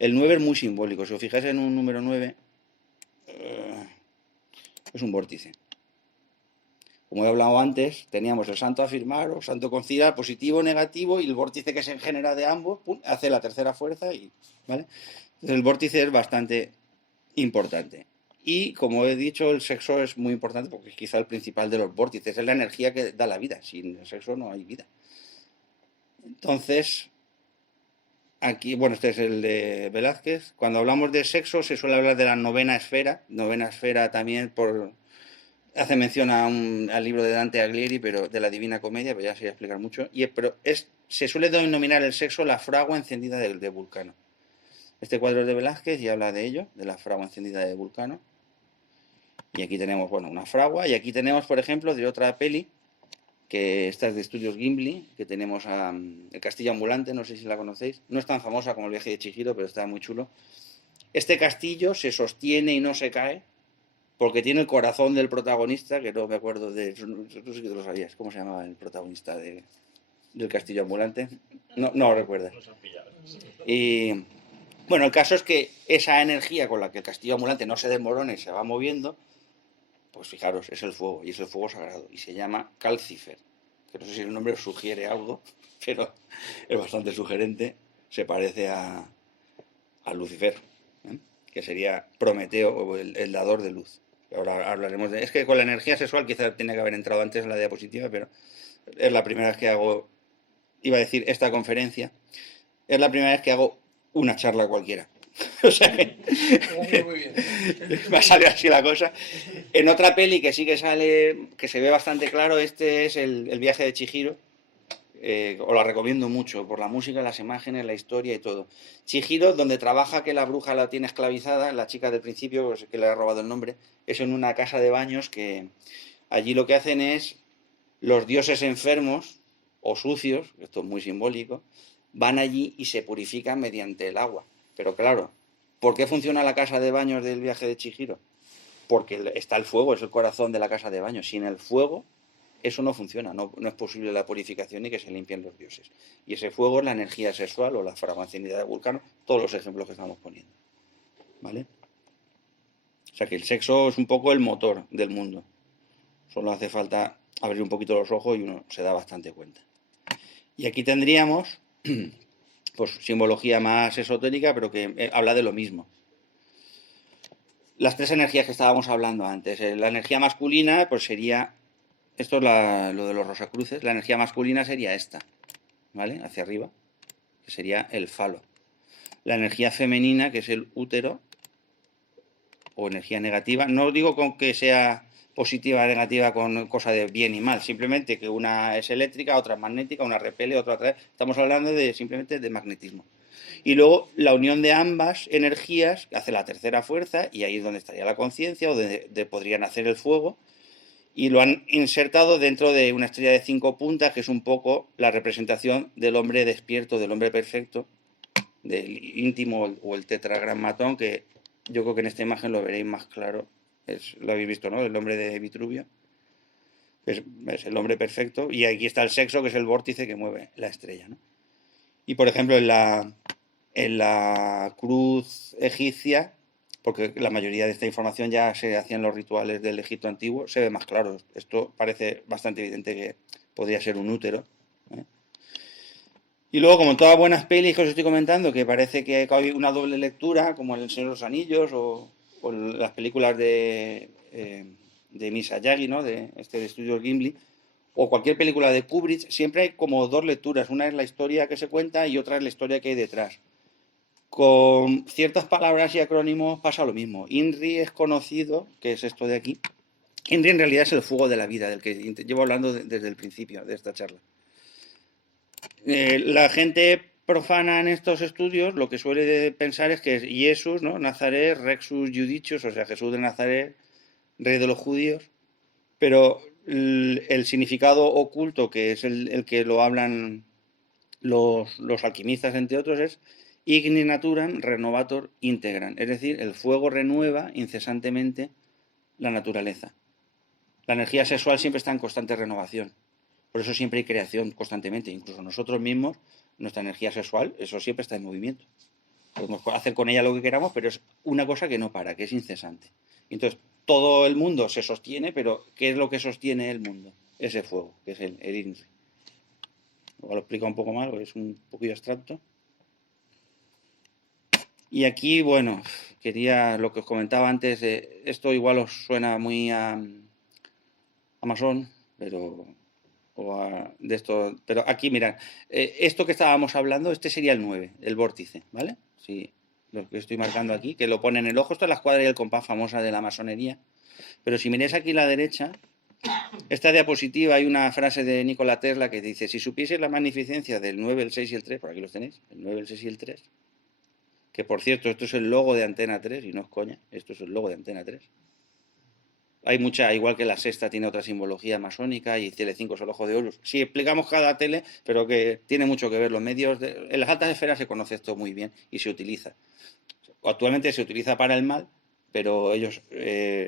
El 9 es muy simbólico, si os fijáis en un número 9, es un vórtice. Como he hablado antes, teníamos el santo afirmar o santo conciliar, positivo, negativo, y el vórtice que se genera de ambos, ¡pum!, hace la tercera fuerza, y, ¿vale? Entonces el vórtice es bastante importante. Y como he dicho, el sexo es muy importante porque es quizá el principal de los vórtices, es la energía que da la vida. Sin el sexo no hay vida. Entonces, aquí, bueno, este es el de Velázquez. Cuando hablamos de sexo se suele hablar de la novena esfera también hace mención al libro de Dante Alighieri, pero de la Divina Comedia, pero ya se voy a explicar mucho. Se suele denominar el sexo la fragua encendida de Vulcano. Este cuadro es de Velázquez y habla de ello, de la fragua encendida de Vulcano. Y aquí tenemos, bueno, una fragua. Y aquí tenemos, por ejemplo, de otra peli, que esta es de Estudios Ghibli, que tenemos El Castillo Ambulante, no sé si la conocéis. No es tan famosa como El Viaje de Chihiro, pero está muy chulo. Este castillo se sostiene y no se cae porque tiene el corazón del protagonista, que no me acuerdo de... Tú sí que te lo sabías. ¿Cómo se llamaba el protagonista del Castillo Ambulante? No lo recuerdas. Y bueno, el caso es que esa energía con la que el castillo ambulante no se desmorona y se va moviendo, pues fijaros, es el fuego, y es el fuego sagrado, y se llama Calcifer, que no sé si el nombre os sugiere algo, pero es bastante sugerente, se parece a Lucifer, ¿eh? Que sería Prometeo o el dador de luz. Ahora hablaremos de... Es que con la energía sexual quizás tiene que haber entrado antes en la diapositiva, pero es la primera vez que hago, iba a decir, esta conferencia, es la primera vez que hago una charla cualquiera. O sea, Muy bien. me ha salido así la cosa. En otra peli que sí que sale, que se ve bastante claro, este es el viaje de Chihiro. Os la recomiendo mucho por la música, las imágenes, la historia y todo. Chihiro, donde trabaja, que la bruja la tiene esclavizada, la chica del principio, pues, que le ha robado el nombre, es en una casa de baños que allí lo que hacen es los dioses enfermos o sucios, esto es muy simbólico, van allí y se purifican mediante el agua. Pero claro, ¿por qué funciona la casa de baños del viaje de Chihiro? Porque está el fuego, es el corazón de la casa de baños. Sin el fuego, eso no funciona, no es posible la purificación ni que se limpien los dioses. Y ese fuego es la energía sexual o la fragua encendida de Vulcano, todos los ejemplos que estamos poniendo. ¿Vale? O sea que el sexo es un poco el motor del mundo. Solo hace falta abrir un poquito los ojos y uno se da bastante cuenta. Y aquí tendríamos, pues, simbología más esotérica, pero que habla de lo mismo. Las 3 energías que estábamos hablando antes. La energía masculina, pues sería... Esto es lo de los rosacruces. La energía masculina sería esta, ¿vale? Hacia arriba, que sería el falo. la energía femenina, que es el útero, o energía negativa. No digo con que sea positiva o negativa con cosa de bien y mal, simplemente que una es eléctrica, otra es magnética, una repele, otra atrae. Estamos hablando simplemente de magnetismo. Y luego la unión de ambas energías hace la tercera fuerza, y ahí es donde estaría la conciencia, o donde podría nacer el fuego, y lo han insertado dentro de una estrella de 5 puntas, que es un poco la representación del hombre despierto, del hombre perfecto, del íntimo o el tetragramatón, que yo creo que en esta imagen lo veréis más claro. Lo habéis visto, ¿no? El hombre de Vitruvio. Es el hombre perfecto. Y aquí está el sexo, que es el vórtice que mueve la estrella, ¿no? Y por ejemplo, en la cruz egipcia, porque la mayoría de esta información ya se hacía en los rituales del Egipto antiguo, se ve más claro. Esto parece bastante evidente que podría ser un útero, ¿eh? Y luego, como en todas buenas pelis que os estoy comentando, que parece que hay una doble lectura, como en El Señor de los Anillos o las películas de Miyazaki, ¿no? De estudio Ghibli, o cualquier película de Kubrick, siempre hay como dos lecturas. Una es la historia que se cuenta y otra es la historia que hay detrás. Con ciertas palabras y acrónimos pasa lo mismo. INRI es conocido, que es esto de aquí. INRI en realidad es el fuego de la vida, del que llevo hablando desde el principio de esta charla. La gente profana en estos estudios lo que suele pensar es que es Jesús, ¿no? Nazaret, Rexus Judicius, o sea, Jesús de Nazaret, rey de los judíos, pero el significado oculto, que es el que lo hablan los alquimistas, entre otros, es igni naturam renovator integran, es decir, el fuego renueva incesantemente la naturaleza. La energía sexual siempre está en constante renovación. Por eso siempre hay creación constantemente. Incluso nosotros mismos, nuestra energía sexual, eso siempre está en movimiento. Podemos hacer con ella lo que queramos, pero es una cosa que no para, que es incesante. Entonces, todo el mundo se sostiene, pero ¿qué es lo que sostiene el mundo? Ese fuego, que es el INRI. Luego lo explico un poco más, porque es un poquillo abstracto. Y aquí, bueno, quería lo que os comentaba antes, esto igual os suena muy a Amazon, pero pero aquí, mirad, esto que estábamos hablando, este sería el 9, el vórtice, ¿vale? Sí, lo que estoy marcando aquí, que lo pone en el ojo, esto es la escuadra y el compás famosa de la masonería. Pero si miráis aquí a la derecha, esta diapositiva, hay una frase de Nikola Tesla que dice: si supieseis la magnificencia del 9, el 6 y el 3, por aquí los tenéis, el 9, el 6 y el 3, que por cierto, esto es el logo de Antena 3, y no es coña, esto es el logo de Antena 3. Hay mucha, igual que la Sexta tiene otra simbología masónica y Telecinco es el ojo de Horus. Sí, explicamos cada tele, pero que tiene mucho que ver. Los medios, en las altas esferas se conoce esto muy bien y se utiliza. Actualmente se utiliza para el mal, pero ellos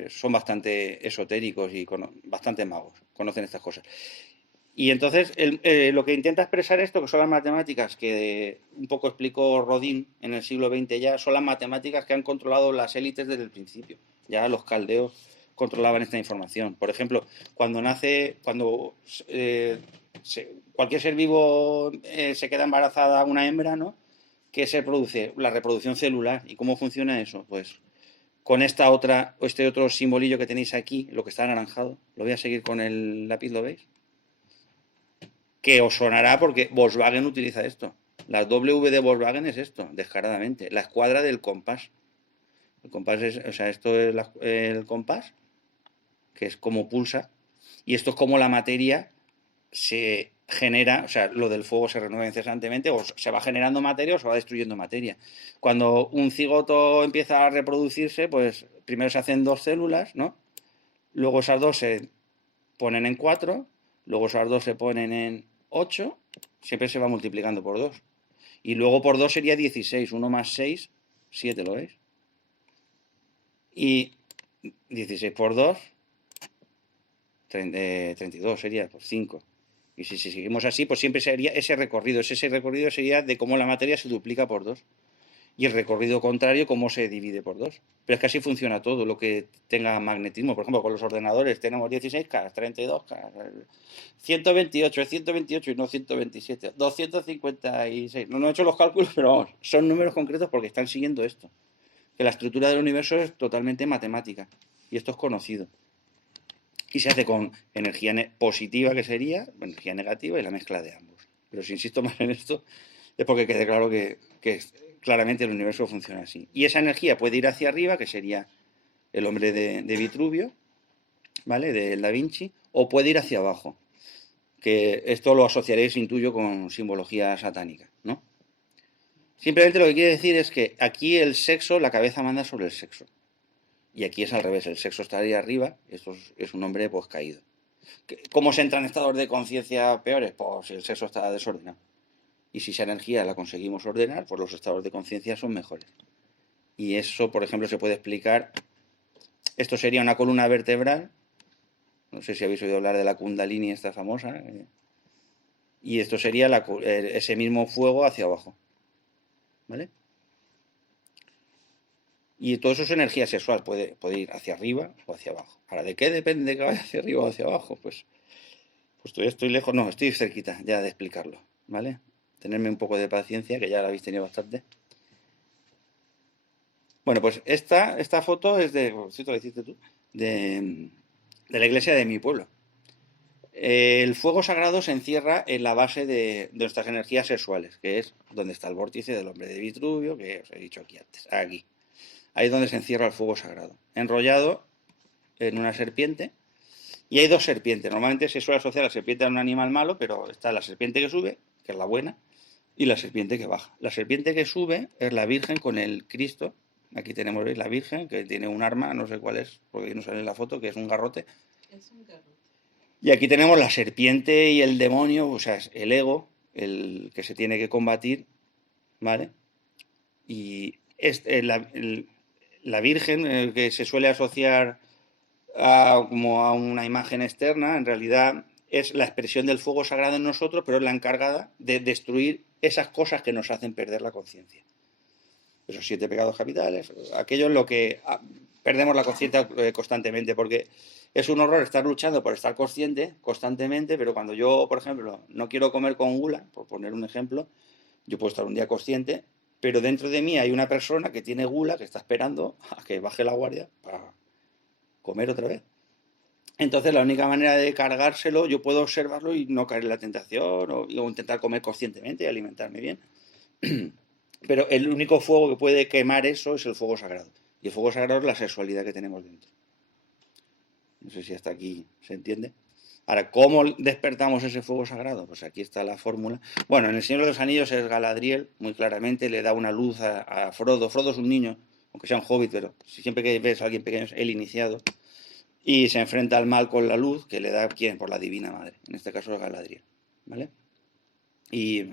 son bastante esotéricos y bastante magos, conocen estas cosas. Y entonces lo que intenta expresar esto, que son las matemáticas, que un poco explicó Rodin en el siglo XX ya, son las matemáticas que han controlado las élites desde el principio. Ya los caldeos controlaban esta información. Por ejemplo, cuando cualquier ser vivo se queda embarazada una hembra, ¿no? ¿Qué se produce? La reproducción celular. ¿Y cómo funciona eso? Pues con este otro simbolillo que tenéis aquí, lo que está anaranjado. Lo voy a seguir con el lápiz, ¿lo veis? Que os sonará porque Volkswagen utiliza esto. La W de Volkswagen es esto, descaradamente. La escuadra del compás. El compás es, o sea, esto es el compás, que es como pulsa, y esto es como la materia se genera, o sea, lo del fuego se renueva incesantemente, o se va generando materia o se va destruyendo materia. Cuando un cigoto empieza a reproducirse, pues primero se hacen 2 células, ¿no? Luego esas 2 se ponen en 4, luego esas 2 se ponen en 8, siempre se va multiplicando por 2. Y luego por 2 sería 16, 1 más 6, 7, ¿lo veis? Y 16 por 2, 32 sería por 5. Y si seguimos así, pues siempre sería ese recorrido. Ese recorrido sería de cómo la materia se duplica por 2. Y el recorrido contrario, cómo se divide por 2. Pero es que así funciona todo lo que tenga magnetismo. Por ejemplo, con los ordenadores tenemos 16K, 32K, 128, 128 y no 127, 256. No he hecho los cálculos, pero vamos, son números concretos porque están siguiendo esto. Que la estructura del universo es totalmente matemática. Y esto es conocido. Y se hace con energía positiva, que sería energía negativa, y la mezcla de ambos. Pero si insisto más en esto, es porque quede claro que claramente el universo funciona así. Y esa energía puede ir hacia arriba, que sería el hombre de Vitruvio, ¿vale? De Da Vinci, o puede ir hacia abajo, que esto lo asociaréis, intuyo, con simbología satánica, ¿no? Simplemente lo que quiere decir es que aquí el sexo, la cabeza manda sobre el sexo. Y aquí es al revés, el sexo estaría arriba, esto es un hombre pues caído. ¿Cómo se entra en estados de conciencia peores? Pues si el sexo está desordenado. Y si esa energía la conseguimos ordenar, pues los estados de conciencia son mejores. Y eso, por ejemplo, se puede explicar. Esto sería una columna vertebral. No sé si habéis oído hablar de la Kundalini, esta famosa. Y esto sería ese mismo fuego hacia abajo. ¿Vale? Y todo eso es energía sexual, puede ir hacia arriba o hacia abajo. Ahora, ¿de qué depende que vaya hacia arriba o hacia abajo? Pues todavía estoy lejos, no, estoy cerquita ya de explicarlo, ¿vale? Tenerme un poco de paciencia, que ya la habéis tenido bastante. Bueno, pues esta foto es de, por cierto, lo hiciste tú, de la iglesia de mi pueblo. El fuego sagrado se encierra en la base de nuestras energías sexuales, que es donde está el vórtice del hombre de Vitruvio, que os he dicho aquí antes, aquí. Ahí es donde se encierra el fuego sagrado, enrollado en una serpiente. Y hay dos serpientes. Normalmente se suele asociar a la serpiente a un animal malo, pero está la serpiente que sube, que es la buena, y la serpiente que baja. La serpiente que sube es la Virgen con el Cristo. Aquí tenemos, ¿veis? La Virgen, que tiene un arma, no sé cuál es, porque no sale en la foto, que es un garrote. Es un garrote. Y aquí tenemos la serpiente y el demonio, o sea, es el ego, el que se tiene que combatir, ¿vale? Y la Virgen, que se suele asociar como a una imagen externa, en realidad es la expresión del fuego sagrado en nosotros, pero es la encargada de destruir esas cosas que nos hacen perder la conciencia. Esos 7 pecados capitales, aquello es lo que perdemos la conciencia constantemente, porque es un horror estar luchando por estar consciente constantemente, pero cuando yo, por ejemplo, no quiero comer con gula, por poner un ejemplo, yo puedo estar un día consciente, pero dentro de mí hay una persona que tiene gula, que está esperando a que baje la guardia para comer otra vez. Entonces la única manera de cargárselo, yo puedo observarlo y no caer en la tentación o intentar comer conscientemente y alimentarme bien. Pero el único fuego que puede quemar eso es el fuego sagrado. Y el fuego sagrado es la sexualidad que tenemos dentro. No sé si hasta aquí se entiende. Ahora, ¿cómo despertamos ese fuego sagrado? Pues aquí está la fórmula. Bueno, en El Señor de los Anillos es Galadriel, muy claramente, le da una luz a Frodo. Frodo es un niño, aunque sea un hobbit, pero siempre que ves a alguien pequeño es el iniciado. Y se enfrenta al mal con la luz que le da ¿quién? Por la Divina Madre. En este caso es Galadriel. ¿Vale? Y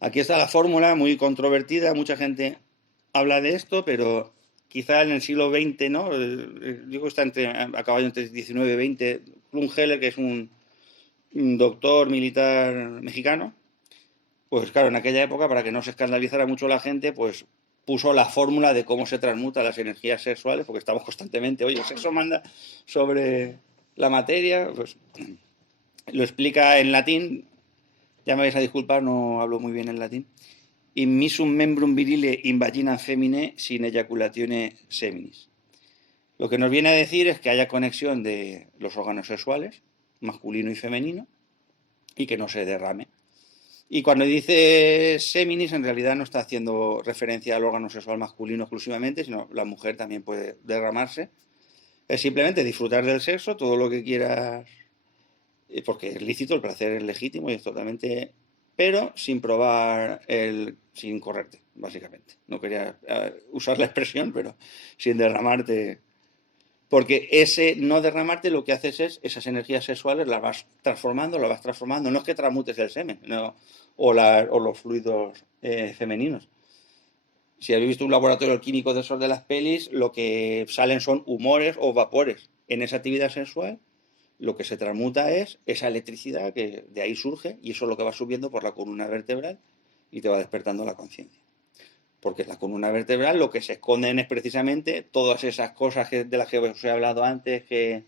aquí está la fórmula, muy controvertida. Mucha gente habla de esto, pero quizá en el siglo XX, ¿no? Digo, está a caballo entre 19 y 20. Klumheller, que es un doctor militar mexicano, pues claro, en aquella época, para que no se escandalizara mucho la gente, pues puso la fórmula de cómo se transmutan las energías sexuales, porque estamos constantemente, oye, el sexo manda sobre la materia, pues lo explica en latín, ya me vais a disculpar, no hablo muy bien en latín. Immisum membrum virile in vagina feminae sin ejaculatione seminis. Lo que nos viene a decir es que haya conexión de los órganos sexuales, masculino y femenino, y que no se derrame. Y cuando dice seminis, en realidad no está haciendo referencia al órgano sexual masculino exclusivamente, sino la mujer también puede derramarse. Es simplemente disfrutar del sexo, todo lo que quieras, porque es lícito, el placer es legítimo y es totalmente... pero sin probar sin correrte, básicamente. No quería usar la expresión, pero sin derramarte. Porque ese no derramarte lo que haces es esas energías sexuales las vas transformando. No es que transmutes el semen, no, o los fluidos femeninos. Si habéis visto un laboratorio químico de esos de las pelis, lo que salen son humores o vapores. En esa actividad sexual, lo que se transmuta es esa electricidad que de ahí surge, y eso es lo que va subiendo por la columna vertebral y te va despertando la conciencia. Porque en la columna vertebral lo que se esconden es precisamente todas esas cosas de las que os he hablado antes, que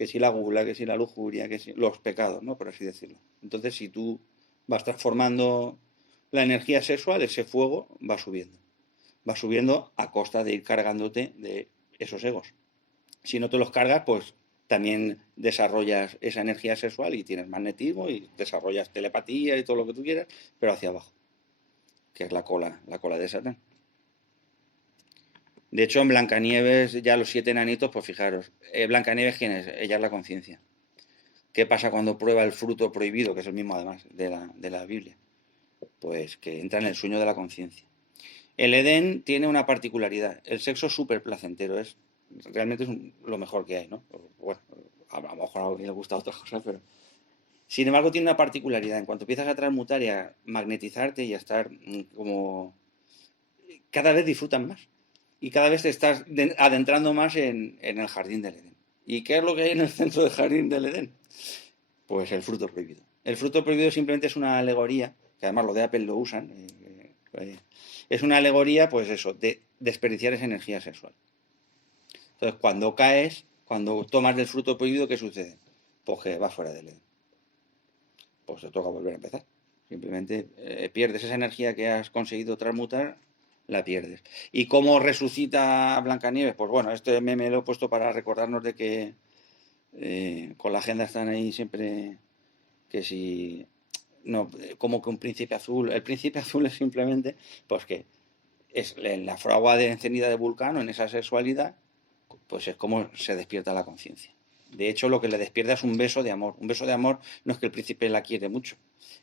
si la gula, que si la lujuria, que si los pecados, ¿no? Por así decirlo. Entonces, si tú vas transformando la energía sexual, ese fuego va subiendo. Va subiendo a costa de ir cargándote de esos egos. Si no te los cargas, pues también desarrollas esa energía sexual y tienes magnetismo y desarrollas telepatía y todo lo que tú quieras, pero hacia abajo. que es la cola de Satán. De hecho, en Blancanieves, ya los 7 enanitos, pues fijaros, Blancanieves, ¿quién es? Ella es la conciencia. ¿Qué pasa cuando prueba el fruto prohibido, que es el mismo además de la Biblia? Pues que entra en el sueño de la conciencia. El Edén tiene una particularidad, el sexo es súper placentero, realmente es lo mejor que hay, ¿no? Bueno, a lo mejor a alguien le gusta otras cosas, pero... Sin embargo, tiene una particularidad, en cuanto empiezas a transmutar y a magnetizarte y a estar como... Cada vez disfrutan más. Y cada vez te estás adentrando más en el jardín del Edén. ¿Y qué es lo que hay en el centro del jardín del Edén? Pues el fruto prohibido. El fruto prohibido simplemente es una alegoría, que además los de Apple lo usan, es una alegoría, pues eso, de desperdiciar esa energía sexual. Entonces, cuando caes, cuando tomas del fruto prohibido, ¿qué sucede? Pues que vas fuera del Edén. Pues te toca volver a empezar. Simplemente pierdes esa energía que has conseguido transmutar, la pierdes. ¿Y cómo resucita Blancanieves? Pues bueno, este meme lo he puesto para recordarnos de que con la agenda están ahí siempre que si... No, como que un príncipe azul. El príncipe azul es simplemente, pues que es la fragua encendida de Vulcano, en esa sexualidad, pues es como se despierta la conciencia. De hecho, lo que le despierta es un beso de amor. Un beso de amor no es que el príncipe la quiere mucho,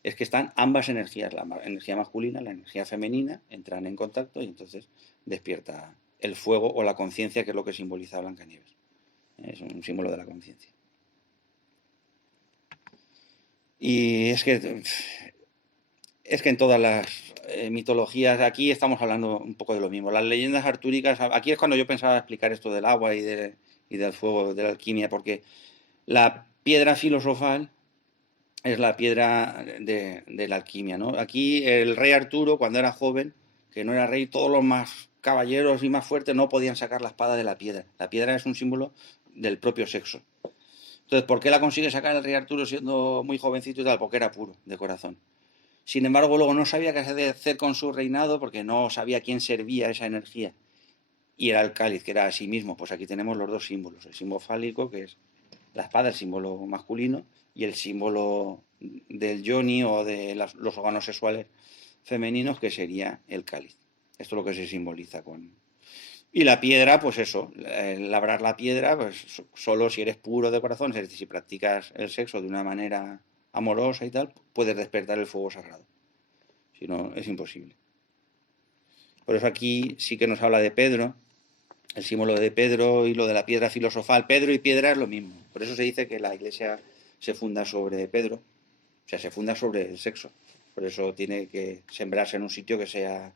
es que están ambas energías, la energía masculina, la energía femenina, entran en contacto y entonces despierta el fuego o la conciencia, que es lo que simboliza Blancanieves. Es un símbolo de la conciencia. Y es que en todas las mitologías, aquí estamos hablando un poco de lo mismo. Las leyendas artúricas, aquí es cuando yo pensaba explicar esto del agua y del fuego, de la alquimia, porque la piedra filosofal es la piedra de la alquimia, ¿no? Aquí el rey Arturo, cuando era joven, que no era rey, todos los más caballeros y más fuertes no podían sacar la espada de la piedra. La piedra es un símbolo del propio sexo. Entonces, ¿por qué la consigue sacar el rey Arturo siendo muy jovencito y tal? Porque era puro de corazón. Sin embargo, luego no sabía qué hacer con su reinado porque no sabía quién servía esa energía. Y era el cáliz, que era a sí mismo. Pues aquí tenemos los dos símbolos. El símbolo fálico, que es la espada, el símbolo masculino, y el símbolo del yoni o de los órganos sexuales femeninos, que sería el cáliz. Esto es lo que se simboliza con... Y la piedra, pues eso, labrar la piedra, pues solo si eres puro de corazón, es decir, si practicas el sexo de una manera amorosa y tal, puedes despertar el fuego sagrado. Si no, es imposible. Por eso aquí sí que nos habla de Pedro, el símbolo de Pedro y lo de la piedra filosofal. Pedro y piedra es lo mismo. Por eso se dice que la iglesia se funda sobre Pedro, o sea, se funda sobre el sexo. Por eso tiene que sembrarse en un sitio que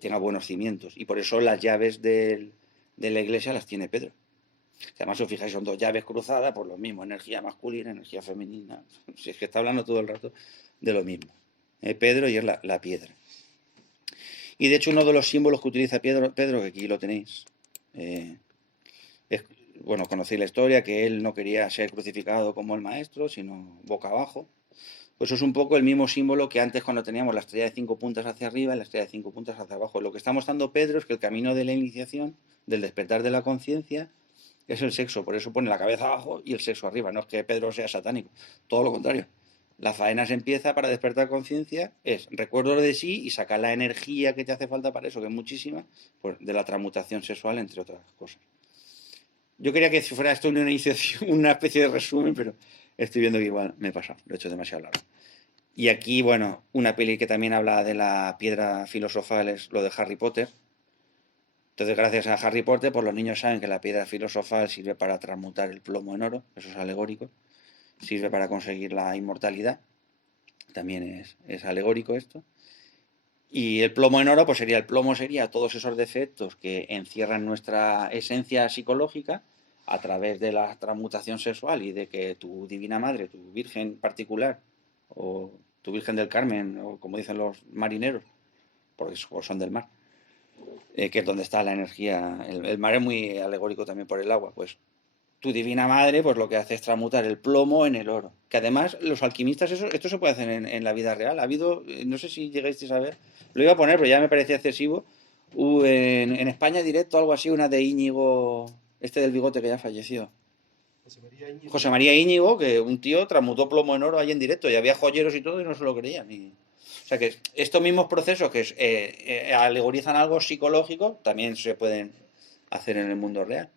tenga buenos cimientos. Y por eso las llaves de la iglesia las tiene Pedro. Además, si os fijáis, son dos llaves cruzadas por lo mismo, energía masculina, energía femenina. Si es que está hablando todo el rato de lo mismo. Pedro y es la piedra. Y de hecho, uno de los símbolos que utiliza Pedro, que aquí lo tenéis, bueno, conocéis la historia, que él no quería ser crucificado como el maestro, sino boca abajo. Pues eso es un poco el mismo símbolo que antes, cuando teníamos la estrella de 5 puntas hacia arriba y la estrella de 5 puntas hacia abajo. Lo que está mostrando Pedro es que el camino de la iniciación, del despertar de la conciencia, es el sexo. Por eso pone la cabeza abajo y el sexo arriba. No es que Pedro sea satánico, todo lo contrario. La faena se empieza para despertar conciencia, es recuerdo de sí y sacar la energía que te hace falta para eso, que es muchísima, pues de la transmutación sexual, entre otras cosas. Yo quería que fuera esto una iniciación, una especie de resumen, pero estoy viendo que igual me he pasado, lo he hecho demasiado largo. Y aquí, bueno, una peli que también habla de la piedra filosofal es lo de Harry Potter. Entonces, gracias a Harry Potter, pues los niños saben que la piedra filosofal sirve para transmutar el plomo en oro, eso es alegórico. Sirve para conseguir la inmortalidad, también es alegórico esto. Y el plomo en oro, pues el plomo sería todos esos defectos que encierran nuestra esencia psicológica a través de la transmutación sexual y de que tu divina madre, tu virgen particular, o tu Virgen del Carmen, o como dicen los marineros, porque son del mar, que es donde está la energía. El mar es muy alegórico también por el agua, pues tu divina madre, pues lo que hace es transmutar el plomo en el oro. Que además los alquimistas, esto se puede hacer en la vida real. Ha habido, no sé si llegáis a ver, lo iba a poner, pero ya me parecía excesivo. En España Directo, algo así, una de Íñigo, este del bigote que ya falleció. José María Íñigo, que un tío transmutó plomo en oro ahí en directo, y había joyeros y todo y no se lo creían. O sea que estos mismos procesos que alegorizan algo psicológico también se pueden hacer en el mundo real.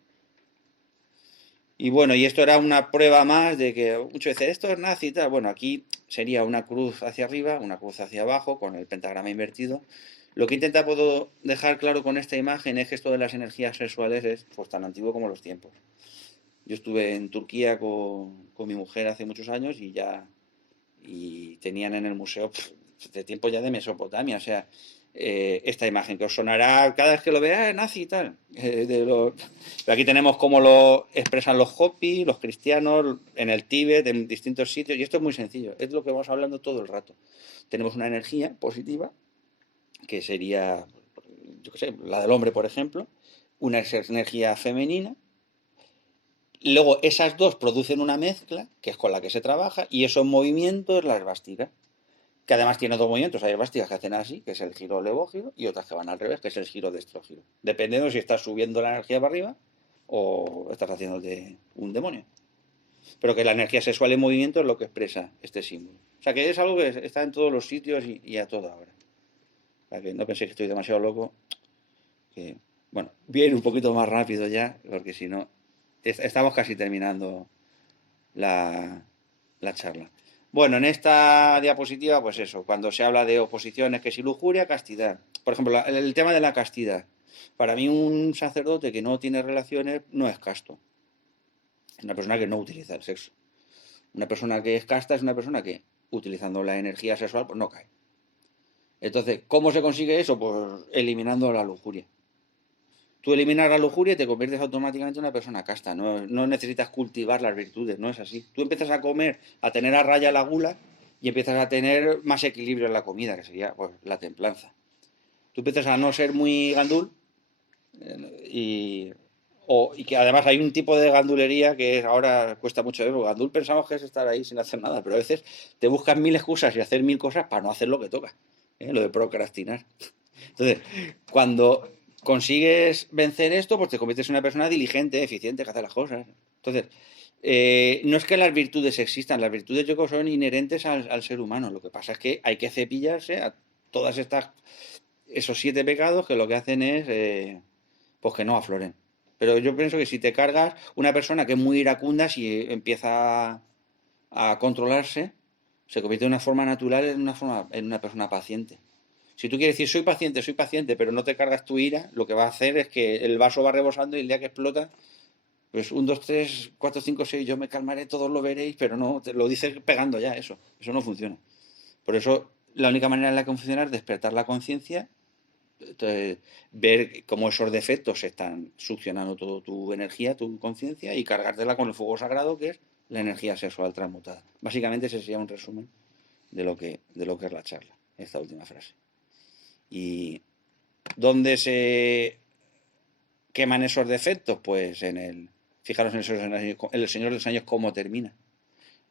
Y bueno, y esto era una prueba más de que muchos dicen, esto es nazi y tal. Bueno, aquí sería una cruz hacia arriba, una cruz hacia abajo, con el pentagrama invertido. Lo que puedo dejar claro con esta imagen es que esto de las energías sexuales es pues tan antiguo como los tiempos. Yo estuve en Turquía con mi mujer hace muchos años y tenían en el museo de tiempo ya de Mesopotamia, o sea, esta imagen que os sonará cada vez que lo veáis, nazi y tal. Pero aquí tenemos cómo lo expresan los Hopi, los cristianos, en el Tíbet, en distintos sitios, y esto es muy sencillo, es lo que vamos hablando todo el rato. Tenemos una energía positiva, que sería, yo qué sé, la del hombre, por ejemplo, una energía femenina. Luego esas dos producen una mezcla, que es con la que se trabaja, y esos movimientos la esvástica, que además tiene dos movimientos. Hay esvásticas que hacen así, que es el giro levógiro, y otras que van al revés, que es el giro destrógiro. Dependiendo si estás subiendo la energía para arriba o estás haciéndote un demonio. Pero que la energía sexual en movimiento es lo que expresa este símbolo. O sea que es algo que está en todos los sitios y a toda hora. O sea que no penséis que estoy demasiado loco. Que, bueno, voy a ir un poquito más rápido ya, porque si no, estamos casi terminando la charla. Bueno, en esta diapositiva, pues eso, cuando se habla de oposiciones, que si lujuria, castidad. Por ejemplo, el tema de la castidad. Para mí un sacerdote que no tiene relaciones no es casto. Es una persona que no utiliza el sexo. Una persona que es casta es una persona que, utilizando la energía sexual, pues no cae. Entonces, ¿cómo se consigue eso? Pues eliminando la lujuria. Tú eliminas la lujuria y te conviertes automáticamente en una persona casta. No necesitas cultivar las virtudes, no es así. Tú empiezas a comer, a tener a raya la gula y empiezas a tener más equilibrio en la comida, que sería pues, la templanza. Tú empiezas a no ser muy gandul y que además hay un tipo de gandulería que ahora cuesta mucho ver. Gandul pensamos que es estar ahí sin hacer nada, pero a veces te buscas mil excusas y hacer mil cosas para no hacer lo que toca. Lo de procrastinar. Entonces, cuando consigues vencer esto, pues te conviertes en una persona diligente, eficiente, que hace las cosas. Entonces, no es que las virtudes existan, las virtudes yo creo que son inherentes al ser humano. Lo que pasa es que hay que cepillarse a todas esos 7 pecados que lo que hacen es pues que no afloren. Pero yo pienso que si te cargas una persona que es muy iracunda, si empieza a controlarse, se convierte de una forma natural en una persona paciente. Si tú quieres decir soy paciente, pero no te cargas tu ira, lo que va a hacer es que el vaso va rebosando y el día que explota, pues 1, 2, 3, 4, 5, 6, yo me calmaré, todos lo veréis, pero no, te lo dices pegando ya, eso no funciona. Por eso la única manera en la que funciona es despertar la conciencia, ver cómo esos defectos están succionando toda tu energía, tu conciencia, y cargártela con el fuego sagrado, que es la energía sexual transmutada. Básicamente ese sería un resumen de lo que es la charla, esta última frase. ¿Y dónde se queman esos defectos? Pues fijaros en El Señor de los Anillos cómo termina.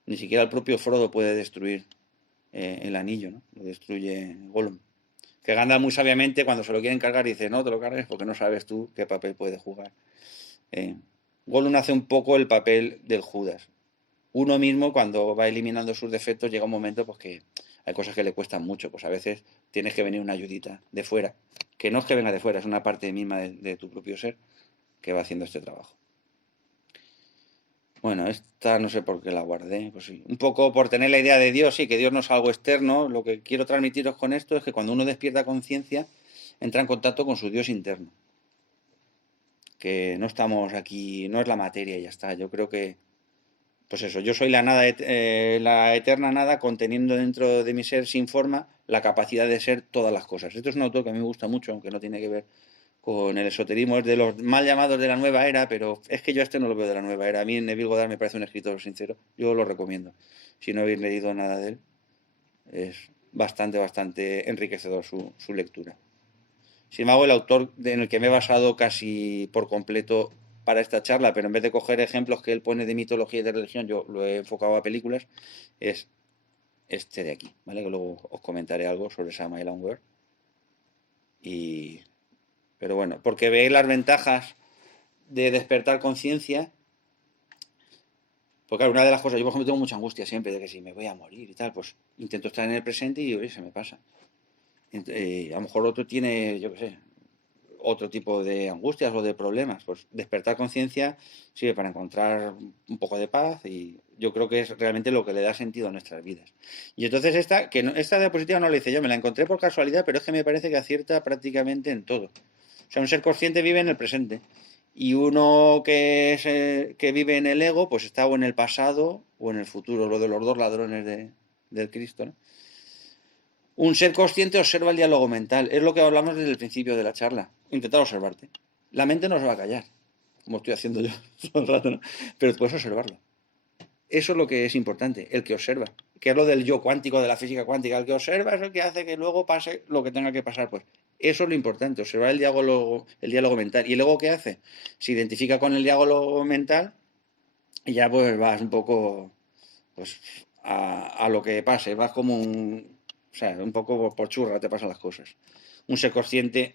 Ni siquiera el propio Frodo puede destruir el anillo, ¿no? Lo destruye Gollum. Que Gandalf muy sabiamente cuando se lo quieren cargar dice, no te lo cargues porque no sabes tú qué papel puede jugar. Gollum hace un poco el papel del Judas. Uno mismo cuando va eliminando sus defectos llega un momento pues que hay cosas que le cuestan mucho, pues a veces tienes que venir una ayudita de fuera, que no es que venga de fuera, es una parte misma de tu propio ser que va haciendo este trabajo. Bueno, esta no sé por qué la guardé, pues sí, un poco por tener la idea de Dios, sí, que Dios no es algo externo. Lo que quiero transmitiros con esto es que cuando uno despierta conciencia, entra en contacto con su Dios interno, que no estamos aquí, no es la materia y ya está. Yo creo que pues eso, yo soy la nada, la eterna nada, conteniendo dentro de mi ser sin forma la capacidad de ser todas las cosas. Esto es un autor que a mí me gusta mucho, aunque no tiene que ver con el esoterismo, es de los mal llamados de la nueva era, pero es que yo no lo veo de la nueva era. A mí Neville Goddard me parece un escritor sincero, yo lo recomiendo. Si no habéis leído nada de él, es bastante enriquecedor su lectura. Sin embargo, el autor en el que me he basado casi por completo para esta charla, pero en vez de coger ejemplos que él pone de mitología y de religión, yo lo he enfocado a películas, es este de aquí, ¿vale? Que luego os comentaré algo sobre Samael Aungwer. Pero bueno, porque veis las ventajas de despertar conciencia Porque claro, una de las cosas, yo por ejemplo tengo mucha angustia siempre de que si me voy a morir y tal, pues intento estar en el presente y oye, se me pasa. A lo mejor otro tiene, yo qué sé, otro tipo de angustias o de problemas. Pues despertar conciencia sirve para encontrar un poco de paz y yo creo que es realmente lo que le da sentido a nuestras vidas. Y entonces esta diapositiva no la hice yo, me la encontré por casualidad, pero es que me parece que acierta prácticamente en todo. O sea, un ser consciente vive en el presente. Y uno que vive en el ego, pues está o en el pasado o en el futuro, lo de los dos ladrones del Cristo, ¿no? Un ser consciente observa el diálogo mental. Es lo que hablamos desde el principio de la charla. Intentar observarte. La mente no se va a callar, como estoy haciendo yo todo el rato, ¿no? Pero puedes observarlo. Eso es lo que es importante, el que observa. Que es lo del yo cuántico, de la física cuántica. El que observa es el que hace que luego pase lo que tenga que pasar. Pues eso es lo importante, observar el diálogo mental. ¿Y luego qué hace? Se identifica con el diálogo mental y ya pues vas un poco pues a lo que pase. Vas como o sea, un poco por churra te pasan las cosas. Un ser consciente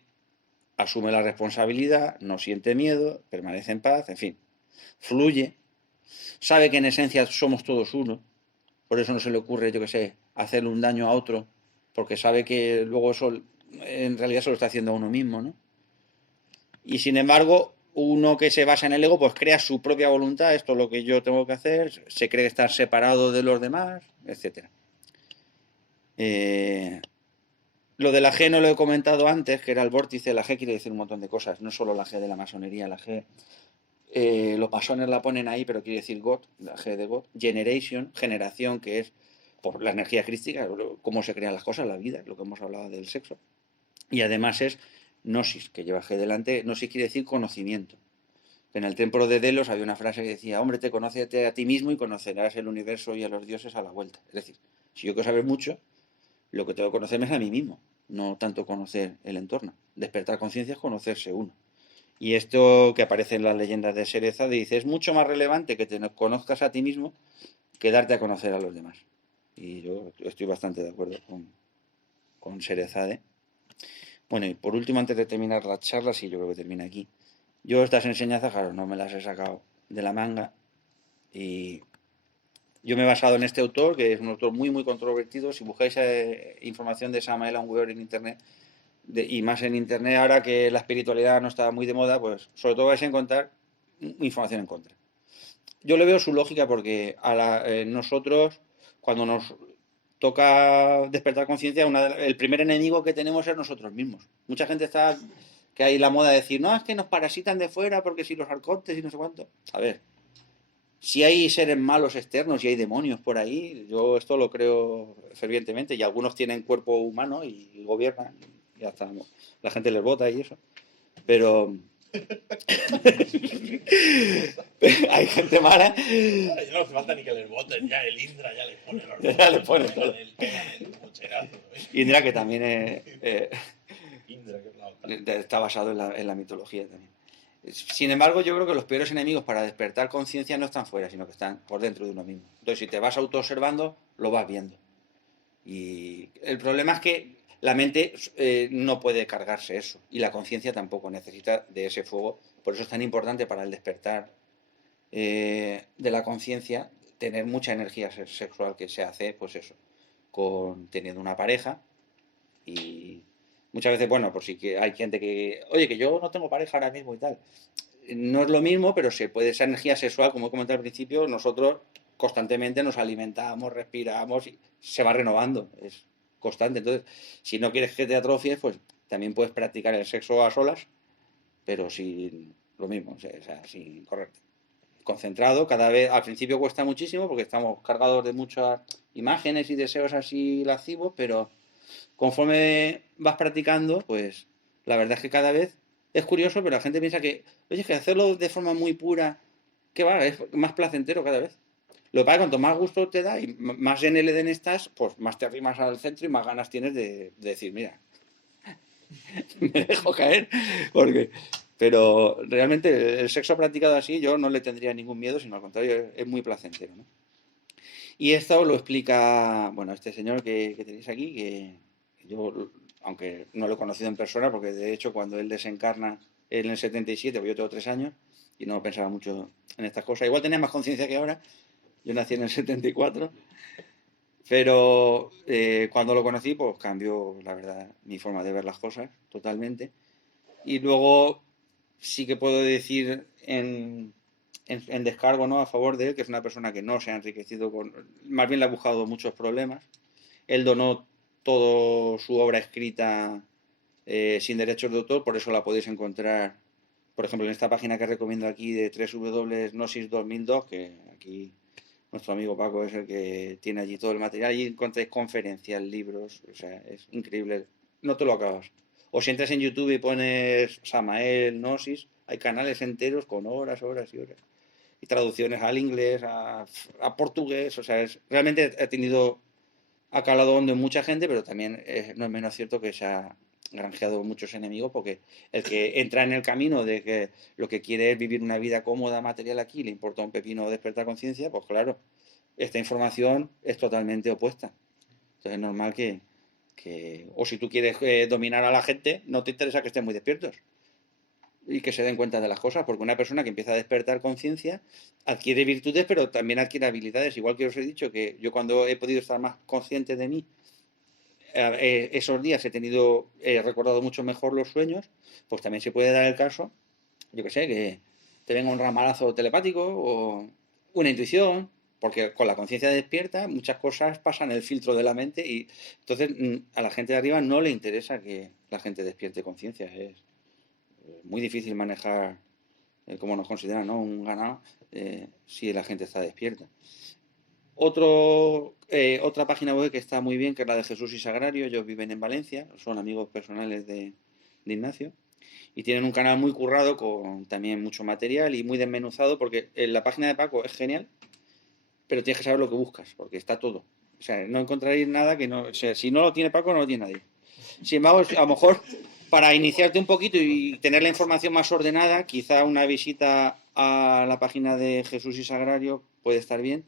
asume la responsabilidad, no siente miedo, permanece en paz, en fin, fluye, sabe que en esencia somos todos uno, por eso no se le ocurre, yo qué sé, hacerle un daño a otro, porque sabe que luego eso en realidad se lo está haciendo a uno mismo, ¿no? Y sin embargo, uno que se basa en el ego, pues crea su propia voluntad, esto es lo que yo tengo que hacer, se cree estar separado de los demás, etc. Lo de la G no lo he comentado antes, que era el vórtice. La G quiere decir un montón de cosas, no solo la G de la masonería. La G, los masones la ponen ahí, pero quiere decir God, la G de God. Generation, generación, que es por la energía crística, cómo se crean las cosas, la vida, lo que hemos hablado del sexo. Y además es gnosis, que lleva G delante. Gnosis quiere decir conocimiento. En el templo de Delos había una frase que decía: hombre, te conócete a ti mismo y conocerás el universo y a los dioses a la vuelta. Es decir, si yo quiero saber mucho, lo que tengo que conocerme es a mí mismo, no tanto conocer el entorno. Despertar conciencia es conocerse uno. Y esto que aparece en las leyendas de Sherezade dice: es mucho más relevante que te conozcas a ti mismo que darte a conocer a los demás. Y yo estoy bastante de acuerdo con Sherezade. Bueno, y por último, antes de terminar la charla, sí, yo creo que termina aquí. Yo estas enseñanzas, claro, no me las he sacado de la manga y yo me he basado en este autor, que es un autor muy, muy controvertido. Si buscáis información de Samael Aun Weor en Internet, y más en Internet ahora que la espiritualidad no está muy de moda, pues sobre todo vais a encontrar información en contra. Yo le veo su lógica porque nosotros, cuando nos toca despertar conciencia, el primer enemigo que tenemos es nosotros mismos. Mucha gente está, que hay la moda de decir: no, es que nos parasitan de fuera porque si los arcontes y no sé cuánto. A ver, si hay seres malos externos y hay demonios por ahí, yo esto lo creo fervientemente, y algunos tienen cuerpo humano y gobiernan, y hasta la gente les vota y eso. Pero hay gente mala. Ya no hace falta ni que les voten, ya el Indra ya les pone los Ya les pone todo. el cocherazo, Indra, que también Indra, que es la otra. está basado en la mitología también. Sin embargo, yo creo que los peores enemigos para despertar conciencia no están fuera, sino que están por dentro de uno mismo. Entonces, si te vas autoobservando, lo vas viendo. Y el problema es que la mente no puede cargarse eso, y la conciencia tampoco, necesita de ese fuego. Por eso es tan importante para el despertar de la conciencia tener mucha energía sexual, que se hace, pues eso, teniendo una pareja. Y muchas veces, bueno, por si que hay gente que, oye, que yo no tengo pareja ahora mismo y tal. No es lo mismo, pero esa energía sexual, como he comentado al principio, nosotros constantemente nos alimentamos, respiramos y se va renovando, es constante. Entonces, si no quieres que te atrofies, pues también puedes practicar el sexo a solas, pero sin lo mismo, o sea, sin correrte. Concentrado, cada vez, al principio cuesta muchísimo porque estamos cargados de muchas imágenes y deseos así lascivos, pero conforme vas practicando, pues la verdad es que cada vez es curioso, pero la gente piensa que, oye, es que hacerlo de forma muy pura, que va, es más placentero cada vez. Lo que pasa es que cuanto más gusto te da y más en el Edén estás, pues más te arrimas al centro y más ganas tienes de decir: mira, me dejo caer, porque... Pero realmente el sexo practicado así yo no le tendría ningún miedo, sino al contrario, es muy placentero, ¿no? Y esto lo explica, bueno, este señor que tenéis aquí, que yo, aunque no lo he conocido en persona, porque de hecho cuando él desencarna en el 77, pues yo tengo 3 años y no pensaba mucho en estas cosas. Igual tenía más conciencia que ahora, Yo nací en el 74, pero cuando lo conocí, pues cambió, la verdad, mi forma de ver las cosas totalmente. Y luego sí que puedo decir en descargo, ¿no?, a favor de él, que es una persona que no se ha enriquecido más bien le ha buscado muchos problemas. Él donó toda su obra escrita sin derechos de autor, por eso la podéis encontrar, por ejemplo, en esta página que recomiendo aquí de www.gnosis 2002, que aquí nuestro amigo Paco es el que tiene allí todo el material. Allí encontráis conferencias, libros, o sea, es increíble. No te lo acabas. O si entras en YouTube y pones Samael, Gnosis, hay canales enteros con horas, horas y horas. Y traducciones al inglés, a portugués, o sea, realmente ha calado hondo en mucha gente, pero también no es menos cierto que se ha granjeado muchos enemigos, porque el que entra en el camino de que lo que quiere es vivir una vida cómoda, material aquí, le importa un pepino despertar conciencia, pues claro, esta información es totalmente opuesta. Entonces es normal o si tú quieres dominar a la gente, no te interesa que estén muy despiertos y que se den cuenta de las cosas, porque una persona que empieza a despertar conciencia adquiere virtudes, pero también adquiere habilidades. Igual que os he dicho que yo, cuando he podido estar más consciente de mí, esos días he recordado mucho mejor los sueños, pues también se puede dar el caso, yo que sé, que te venga un ramalazo telepático o una intuición, porque con la conciencia despierta muchas cosas pasan el filtro de la mente, y entonces a la gente de arriba no le interesa que la gente despierte conciencia. Es muy difícil manejar, como nos consideran, ¿no?, un ganado, si la gente está despierta. Otra página web que está muy bien, que es la de Jesús y Sagrario. Ellos viven en Valencia, son amigos personales de Ignacio, y tienen un canal muy currado con también mucho material y muy desmenuzado, porque en la página de Paco es genial, pero tienes que saber lo que buscas, porque está todo. O sea, no encontraréis nada que no... O sea, si no lo tiene Paco, no lo tiene nadie. Sin embargo, a lo mejor para iniciarte un poquito y tener la información más ordenada, quizá una visita a la página de Jesús y Sagrario puede estar bien.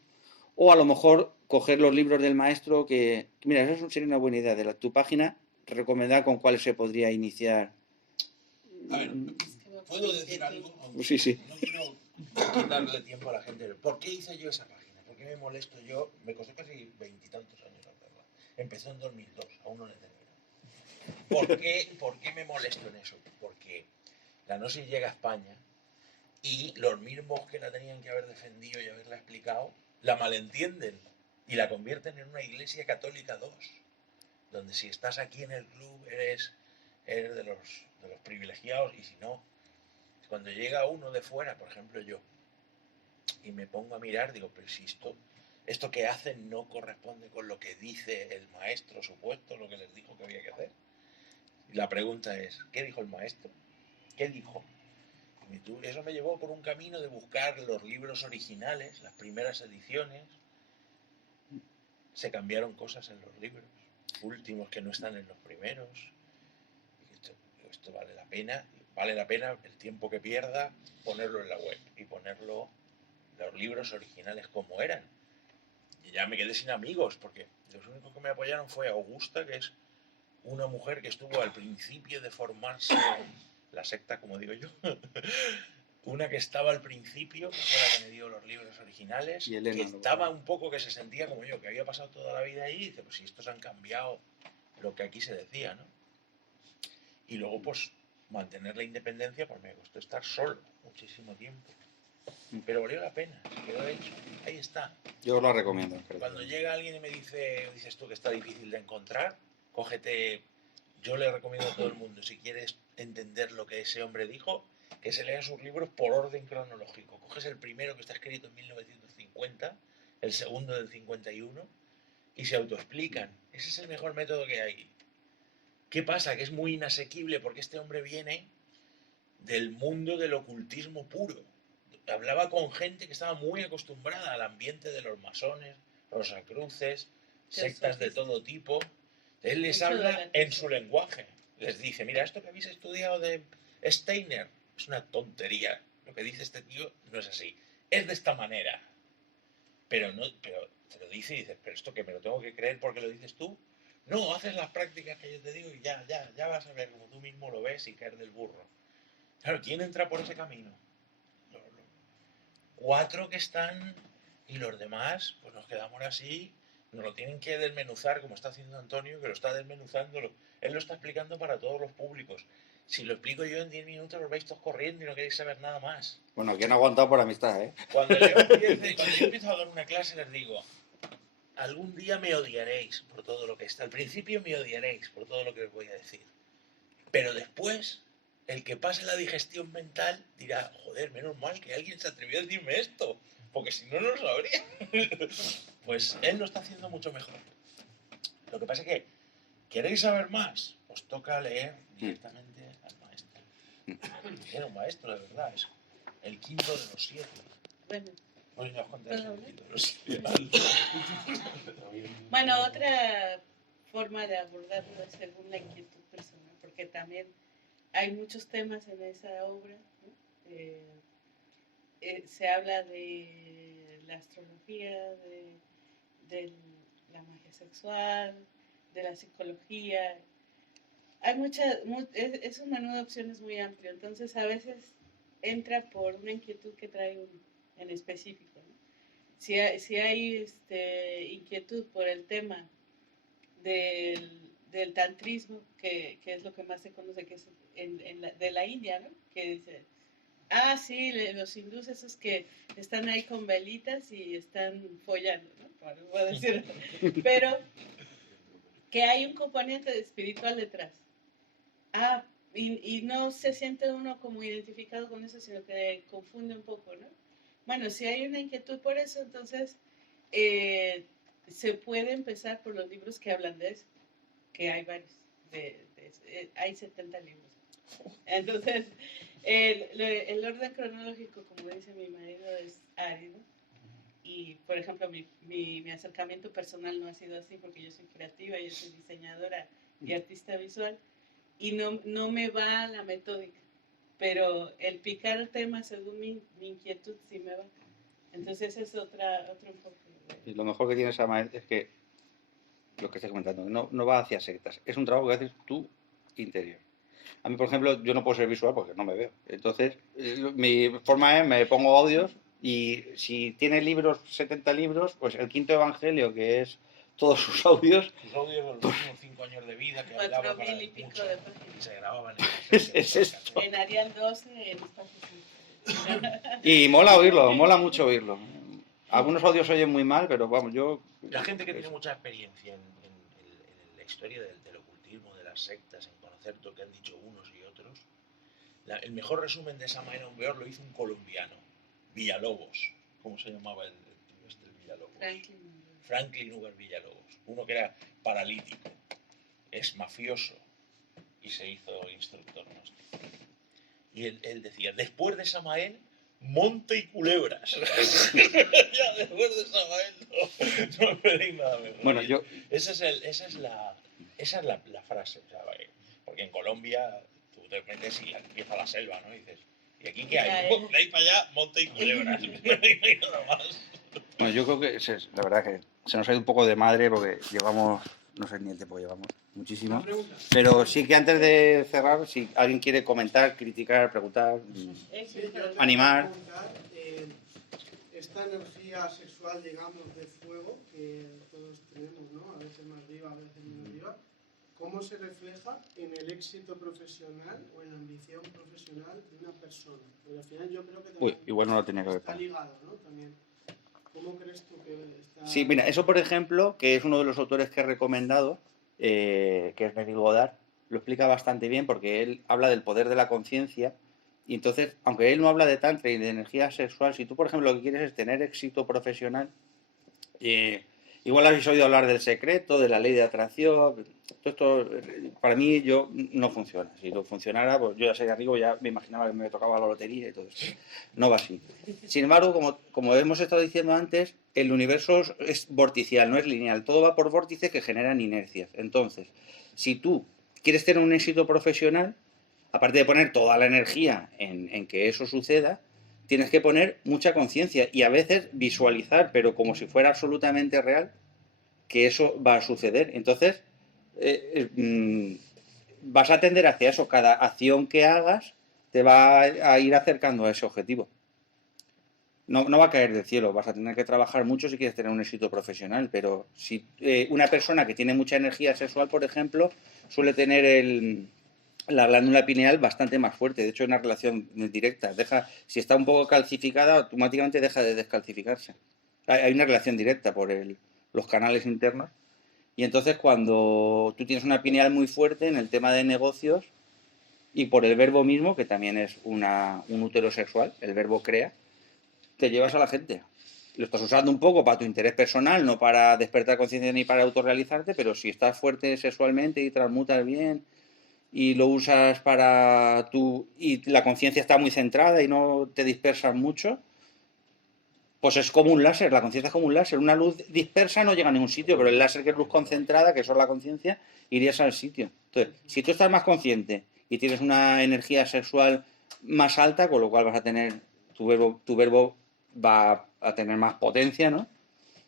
O a lo mejor coger los libros del maestro, mira, eso sería una buena idea, de tu página, recomendar con cuáles se podría iniciar. A ver, ¿puedo decir algo? Sí, sí. No quiero quitarle tiempo a la gente. ¿Por qué hice yo esa página? ¿Por qué me molesto yo? Me costó casi 20 y tantos años hacerla. Empezó en 2002, aún no la he terminado. ¿Por qué me molesto en eso? Porque la Gnosis llega a España y los mismos que la tenían que haber defendido y haberla explicado, la malentienden y la convierten en una iglesia católica 2, donde si estás aquí en el club eres de los privilegiados, y si no, cuando llega uno de fuera, por ejemplo yo, y me pongo a mirar, digo, pero si esto que hacen no corresponde con lo que dice el maestro supuesto, lo que les dijo que había que hacer. Y la pregunta es, ¿qué dijo el maestro? ¿Qué dijo? Y eso me llevó por un camino de buscar los libros originales, las primeras ediciones. Se cambiaron cosas en los libros últimos que no están en los primeros. Y esto vale la pena el tiempo que pierda ponerlo en la web y ponerlo los libros originales como eran. Y ya me quedé sin amigos, porque los únicos que me apoyaron fue Augusta, que es una mujer que estuvo al principio de formarse la secta, como digo yo. Una que estaba al principio, que fue la que me dio los libros originales, y Elena, que estaba un poco, que se sentía como yo, que había pasado toda la vida ahí, y dice, pues si estos han cambiado lo que aquí se decía, ¿no? Y luego, pues, mantener la independencia, pues me costó estar solo muchísimo tiempo. Pero valió la pena, quedó hecho, ahí está. Yo lo recomiendo. Cuando llega alguien y me dices tú que está difícil de encontrar, cógete, yo le recomiendo a todo el mundo, si quieres entender lo que ese hombre dijo, que se lea sus libros por orden cronológico. Coges el primero, que está escrito en 1950, el segundo del 51, y se autoexplican. Ese es el mejor método que hay. ¿Qué pasa? Que es muy inasequible, porque este hombre viene del mundo del ocultismo puro. Hablaba con gente que estaba muy acostumbrada al ambiente de los masones, rosacruces, sectas de todo tipo. Él les habla en su lenguaje. Les dice, mira, esto que habéis estudiado de Steiner es una tontería. Lo que dice este tío no es así. Es de esta manera. Pero te lo dice y dices, pero esto que me lo tengo que creer porque lo dices tú. No, haces las prácticas que yo te digo y ya vas a ver como tú mismo lo ves y caer del burro. Claro, ¿quién entra por ese camino? 4 que están Y los demás, pues nos quedamos así, nos lo tienen que desmenuzar, como está haciendo Antonio, que lo está desmenuzando. Él lo está explicando para todos los públicos. Si lo explico yo en 10 minutos, os vais todos corriendo y no queréis saber nada más. Bueno, aquí han aguantado por amistad, ¿eh? Cuando yo empiezo a dar una clase, les digo, algún día me odiaréis por todo lo que está. Al principio me odiaréis por todo lo que os voy a decir. Pero después, el que pase la digestión mental dirá, joder, menos mal que alguien se atrevió a decirme esto, porque si no, no lo sabría. Pues él lo está haciendo mucho mejor. Lo que pasa es que, ¿queréis saber más? Os toca leer directamente al maestro. Era un maestro, de verdad, es el quinto de los 7. Bueno, Bueno, ya os contaré el quinto de los 7. bueno, otra forma de abordarlo es según la inquietud personal, porque también hay muchos temas en esa obra, ¿no? Se habla de la astrología, de la magia sexual, de la psicología. Hay es un menú de opciones muy amplio, entonces a veces entra por una inquietud que trae uno en específico, ¿no? Si hay inquietud por el tema del tantrismo, que es lo que más se conoce, que es de la India, ¿no? Que dice, sí, los hindúes esos que están ahí con velitas y están follando, ¿no? Voy a decir, pero que hay un componente espiritual detrás. Y no se siente uno como identificado con eso, sino que confunde un poco, ¿no? Bueno, si hay una inquietud por eso, entonces se puede empezar por los libros que hablan de eso, que hay varios, hay 70 libros. Entonces, el orden cronológico, como dice mi marido, es árido. Y, por ejemplo, mi acercamiento personal no ha sido así porque yo soy creativa, yo soy diseñadora y artista visual. Y no me va la metódica, pero el picar temas según mi inquietud sí me va. Entonces es otro enfoque. Y lo mejor que tiene esa maestra es que, lo que estoy comentando, no va hacia sectas. Es un trabajo que haces tú interior. A mí, por ejemplo, yo no puedo ser visual porque no me veo. Entonces, mi forma es, me pongo audios y si tiene libros, 70 libros, pues el quinto evangelio, que es todos sus audios. Sus audios, los últimos 5 años de vida que hablaba 4.000 y pico de páginas. Y se grababan Es esto. En Arial 12, en espacio. Y mola oírlo, mola mucho oírlo. Algunos audios oyen muy mal, pero vamos, yo... La gente que tiene mucha experiencia en la historia del ocultismo, de las sectas, en conocer lo que han dicho unos y otros, el mejor resumen de esa manera Umbeor lo hizo un colombiano, Villalobos. ¿Cómo se llamaba el Villalobos? Franklin Uber Villalobos. Uno que era paralítico, es mafioso y se hizo instructor gnóstico. Y él decía, después de Samael, monte y culebras. Ya después de Samael no esperéis nada mejor. Bueno, Esa es la frase, ¿sabes? Porque en Colombia tú te metes y empieza la selva, ¿no? Y dices, ¿y aquí qué hay? De ahí para allá, monte y culebras. No hay nada más. Bueno, yo creo que la verdad que se nos ha ido un poco de madre porque llevamos, no sé ni el tiempo que llevamos, muchísimo. Pero sí que antes de cerrar, si alguien quiere comentar, criticar, preguntar, animar. Esta energía sexual, digamos, de fuego que todos tenemos, ¿no? A veces más viva, a veces menos viva, ¿cómo se refleja en el éxito profesional o en la ambición profesional de una persona? Porque al final yo creo que también igual no lo tenía que ver. Está ligado, ¿no? También. ¿Cómo crees tú que está...? Sí, mira, eso por ejemplo, que es uno de los autores que he recomendado, que es Neville Goddard, lo explica bastante bien porque él habla del poder de la conciencia y entonces, aunque él no habla de tantra y de energía sexual, si tú, por ejemplo, lo que quieres es tener éxito profesional, igual habéis oído hablar del secreto, de la ley de atracción, todo esto para mí no funciona. Si lo funcionara, pues yo ya sería rico, ya me imaginaba que me tocaba la lotería y todo esto. No va así. Sin embargo, como hemos estado diciendo antes, el universo es vorticial, no es lineal. Todo va por vórtices que generan inercias. Entonces, si tú quieres tener un éxito profesional, aparte de poner toda la energía en que eso suceda, tienes que poner mucha conciencia y a veces visualizar, pero como si fuera absolutamente real, que eso va a suceder. Entonces, vas a tender hacia eso. Cada acción que hagas te va a ir acercando a ese objetivo. no va a caer del cielo, vas a tener que trabajar mucho si quieres tener un éxito profesional, pero si una persona que tiene mucha energía sexual, por ejemplo, suele tener la glándula pineal bastante más fuerte, de hecho hay una relación directa, si está un poco calcificada, automáticamente deja de descalcificarse. Hay una relación directa por los canales internos, y entonces cuando tú tienes una pineal muy fuerte en el tema de negocios, y por el verbo mismo, que también es un útero sexual, el verbo crea, te llevas a la gente. Lo estás usando un poco para tu interés personal, no para despertar conciencia ni para autorrealizarte, pero si estás fuerte sexualmente y transmutas bien y lo usas para tu... y la conciencia está muy centrada y no te dispersas mucho, pues es como un láser, la conciencia es como un láser. Una luz dispersa no llega a ningún sitio, pero el láser, que es luz concentrada, que eso es la conciencia, irías al sitio. Entonces, si tú estás más consciente y tienes una energía sexual más alta, con lo cual vas a tener, tu verbo va a tener más potencia, ¿no?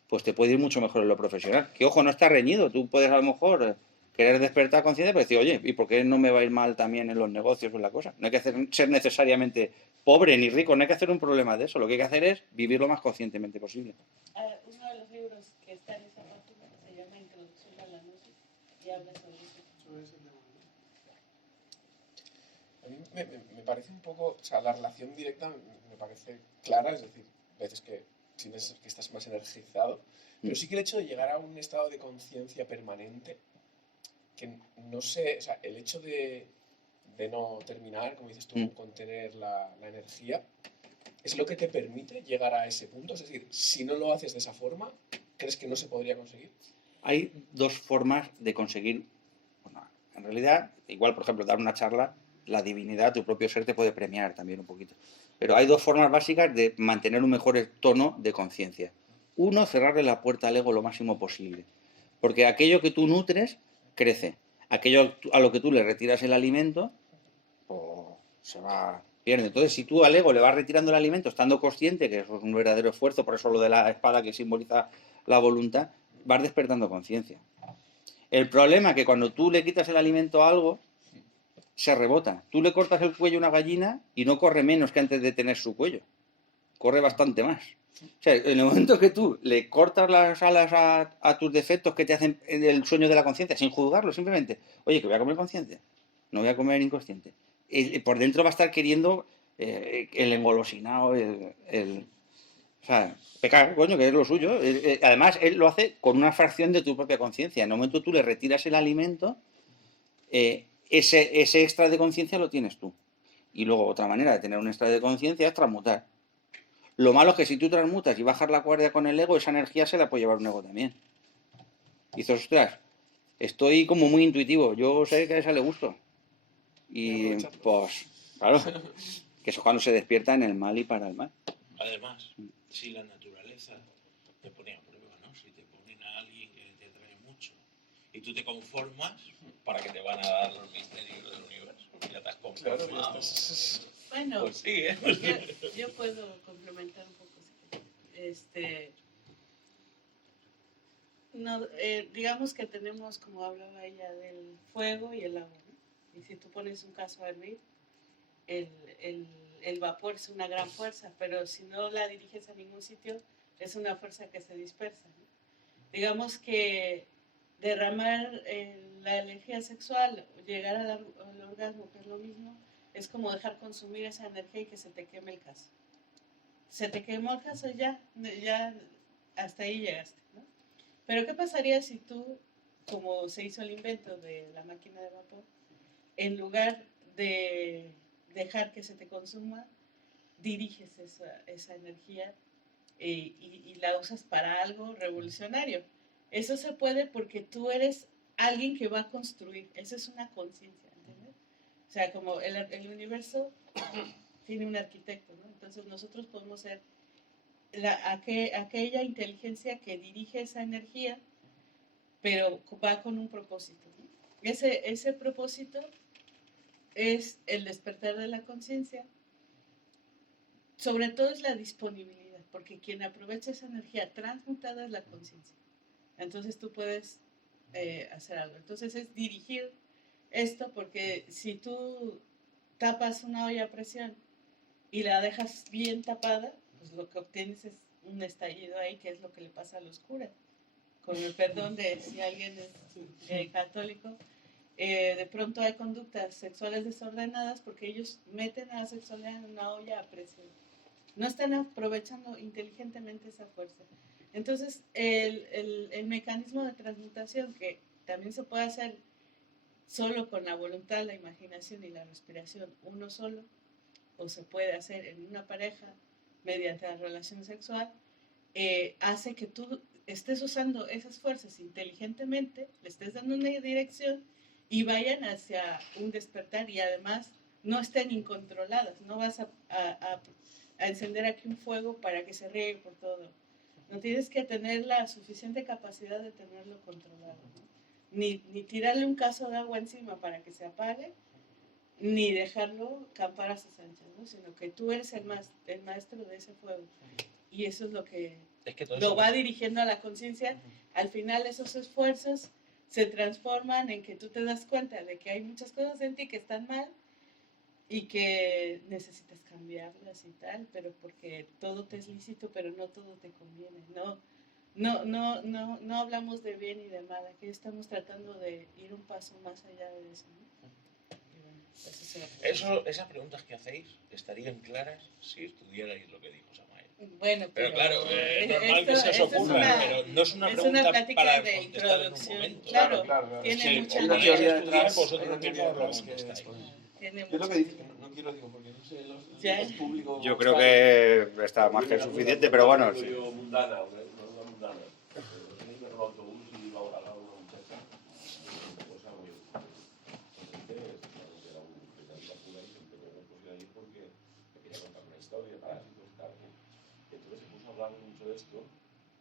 Pues te puede ir mucho mejor en lo profesional. Que ojo, no está reñido. Tú puedes a lo mejor querer despertar conciencia, pero decir, oye, ¿y por qué no me va a ir mal también en los negocios o en la cosa? No hay que ser necesariamente pobre ni rico, no hay que hacer un problema de eso. Lo que hay que hacer es vivir lo más conscientemente posible. Uno de los libros que está en esa página se llama Introducción a la Gnosis y habla sobre eso. Sobre ese tema, ¿no? A mí me parece un poco, o sea, la relación directa me parece clara, es decir, veces que sientes que estás más energizado, pero sí que el hecho de llegar a un estado de conciencia permanente, que no sé, o sea, el hecho de no terminar, como dices tú, con tener la energía, es lo que te permite llegar a ese punto. Es decir, si no lo haces de esa forma, ¿crees que no se podría conseguir? Hay dos formas de conseguir, bueno, en realidad, igual, por ejemplo, dar una charla, la divinidad, tu propio ser te puede premiar también un poquito. Pero hay dos formas básicas de mantener un mejor tono de conciencia. Uno, cerrarle la puerta al ego lo máximo posible. Porque aquello que tú nutres, crece. Aquello a lo que tú le retiras el alimento, pues se va, pierde. Entonces, si tú al ego le vas retirando el alimento, estando consciente, que eso es un verdadero esfuerzo, por eso lo de la espada que simboliza la voluntad, vas despertando conciencia. El problema es que cuando tú le quitas el alimento a algo, se rebota. Tú le cortas el cuello a una gallina y no corre menos que antes de tener su cuello. Corre bastante más. O sea, en el momento que tú le cortas las alas a tus defectos que te hacen el sueño de la conciencia, sin juzgarlo, simplemente, oye, que voy a comer consciente, no voy a comer inconsciente. Por dentro va a estar queriendo el engolosinado, o sea, pecar, coño, que es lo suyo. Además, él lo hace con una fracción de tu propia conciencia. En el momento que tú le retiras el alimento, ese extra de conciencia lo tienes tú. Y luego otra manera de tener un extra de conciencia es transmutar. Lo malo es que si tú transmutas y bajas la guardia con el ego, esa energía se la puede llevar un ego también. Y dices, ostras, estoy como muy intuitivo, yo sé que a esa le gusto. Y pues, claro, que eso es cuando se despierta en el mal y para el mal. Además, si la naturaleza te pone a prueba, ¿no? Si te ponen a alguien que te atrae mucho y tú te conformas, ¿para que te van a dar los misterios del universo? Ya te has conformado. Claro, ya estás. Bueno, Pues sí, ¿eh? yo puedo complementar un poco. No, digamos que tenemos, como hablaba ella, del fuego y el agua, ¿no? Y si tú pones un caso a hervir, el vapor es una gran fuerza, pero si no la diriges a ningún sitio, es una fuerza que se dispersa, ¿no? Digamos que derramar la energía sexual, llegar al orgasmo, que es lo mismo, es como dejar consumir esa energía y que se te queme el caso. Se te quemó el caso, ya hasta ahí llegaste, ¿no? Pero ¿qué pasaría si tú, como se hizo el invento de la máquina de vapor, en lugar de dejar que se te consuma, diriges esa energía y la usas para algo revolucionario? Eso se puede porque tú eres alguien que va a construir. Eso es una conciencia, ¿entiendes? O sea, como el universo tiene un arquitecto, ¿no? Entonces nosotros podemos ser aquella inteligencia que dirige esa energía, pero va con un propósito, ¿no? Ese propósito es el despertar de la conciencia. Sobre todo es la disponibilidad, porque quien aprovecha esa energía transmutada es la conciencia. Entonces tú puedes hacer algo. Entonces es dirigir esto, porque si tú tapas una olla a presión y la dejas bien tapada, pues lo que obtienes es un estallido ahí, que es lo que le pasa a los curas. Con el perdón de si alguien es católico, de pronto hay conductas sexuales desordenadas porque ellos meten a la sexualidad en una olla a presión. No están aprovechando inteligentemente esa fuerza. Entonces, el mecanismo de transmutación, que también se puede hacer solo con la voluntad, la imaginación y la respiración, uno solo, o se puede hacer en una pareja mediante la relación sexual, hace que tú estés usando esas fuerzas inteligentemente, le estés dando una dirección y vayan hacia un despertar, y además no estén incontroladas. No vas a encender aquí un fuego para que se riegue por todo. No tienes que tener la suficiente capacidad de tenerlo controlado, ¿no? Ni tirarle un caso de agua encima para que se apague, ni dejarlo campar a sus anchas, ¿no? Sino que tú eres el maestro de ese fuego. Y eso es lo que lo va dirigiendo a la conciencia. Al final esos esfuerzos se transforman en que tú te das cuenta de que hay muchas cosas en ti que están mal y que necesitas cambiarlas y tal, pero porque todo te es lícito, pero no todo te conviene. No hablamos de bien y de mal. Aquí estamos tratando de ir un paso más allá de eso, ¿no? Esas preguntas que hacéis estarían claras si estudiarais lo que dijo Samael. Bueno, pero claro, es normal que se os esto ocurra, pero no es una pregunta plática para de contestar en un introducción. momento. Claro, tiene Sí, mucha hay una teoría detrás, vosotros mismos lo contestáis. Yo lo que digo, no quiero, digo, porque no sé, los públicos... Yo creo que está más que suficiente, pero bueno, sí. Mundana, una mundana. Me robó autobús y iba a hablar a una muchacha. Una cosa muy... Era un basura y se empeñó en pusieron allí porque quería contar una historia, parásitos y tal. Y entonces se puso a hablar mucho de esto,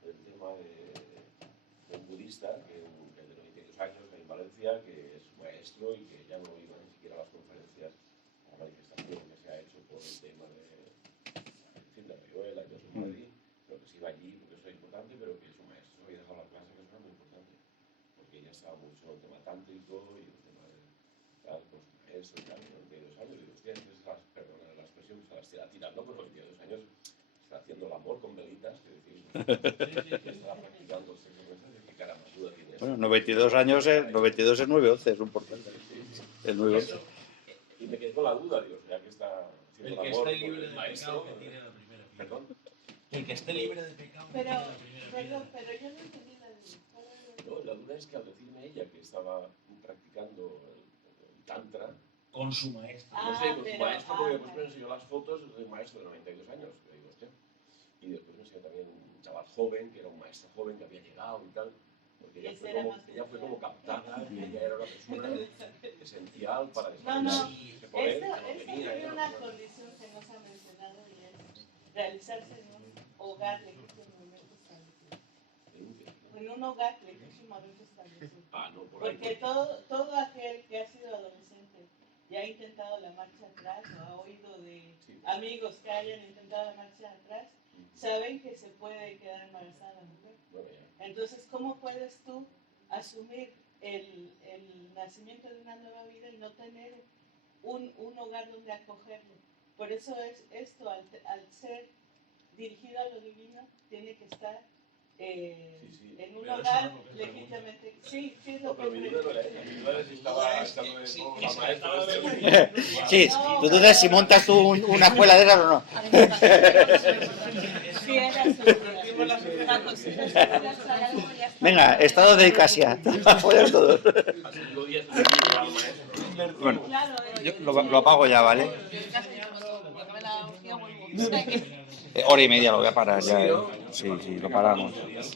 del tema de un budista, que de 92 años en Valencia, que es maestro y que ya no iba ni siquiera a las conferencias, a la manifestación que se ha hecho por el tema de Rayuela y de su Madrid, pero que se iba allí porque eso es importante, pero que su maestro había dejado la clase, que eso era muy importante, porque ella estaba mucho en el tema tántrico y el tema de tal, con su maestro y tal, 92 años, y digo, hostia, entonces perdona la expresión, se la está tirando, pero 92 años está haciendo el amor con velitas, que decir, que está practicando el sexo con esas, y qué cara más duda tiene eso. Bueno, 92 años, 92 es 9-11, es importante. El 9-11. Y me quedé con la duda, digo, ya que está haciendo el amor con el maestro. Perdón. El que esté libre de pecado. Pero yo no entendí la duda. No, la duda es que al decirme ella que estaba practicando el tantra Con su maestro. no sé, con su maestro, porque después me enseñó las fotos de un maestro de 92 años, que digo, hostia. Y después me enseñó también un chaval joven, que era un maestro joven que había llegado y tal, porque ella fue como captada, y ella era una persona esencial para desarrollar ese poder, que no tenía. Esto tiene una condición que no se ha mencionado, y es realizarse en un hogar legítimamente establecido. En un hogar legítimamente establecido. No, por ahí. Porque todo aquel que ha sido adolescente y ha intentado la marcha atrás, o ha oído de amigos que hayan intentado la marcha atrás, saben que se puede quedar embarazada la mujer. Bueno, ya. Entonces, ¿cómo puedes tú asumir el nacimiento de una nueva vida y no tener un hogar donde acogerlo? Por eso es esto, al ser dirigido a lo divino, tiene que estar en un hogar legítimamente. Sí, es lo Pero mi duda no era ella, mi duda era si estaba estando de la maestra. Sí, tú dudas si montas tú una escuela de esas o no. Sí, era su Venga, estado de Icasia. Apoyas todos. Bueno, yo lo apago ya, ¿vale? Hora y media lo voy a parar ya. Sí, lo paramos.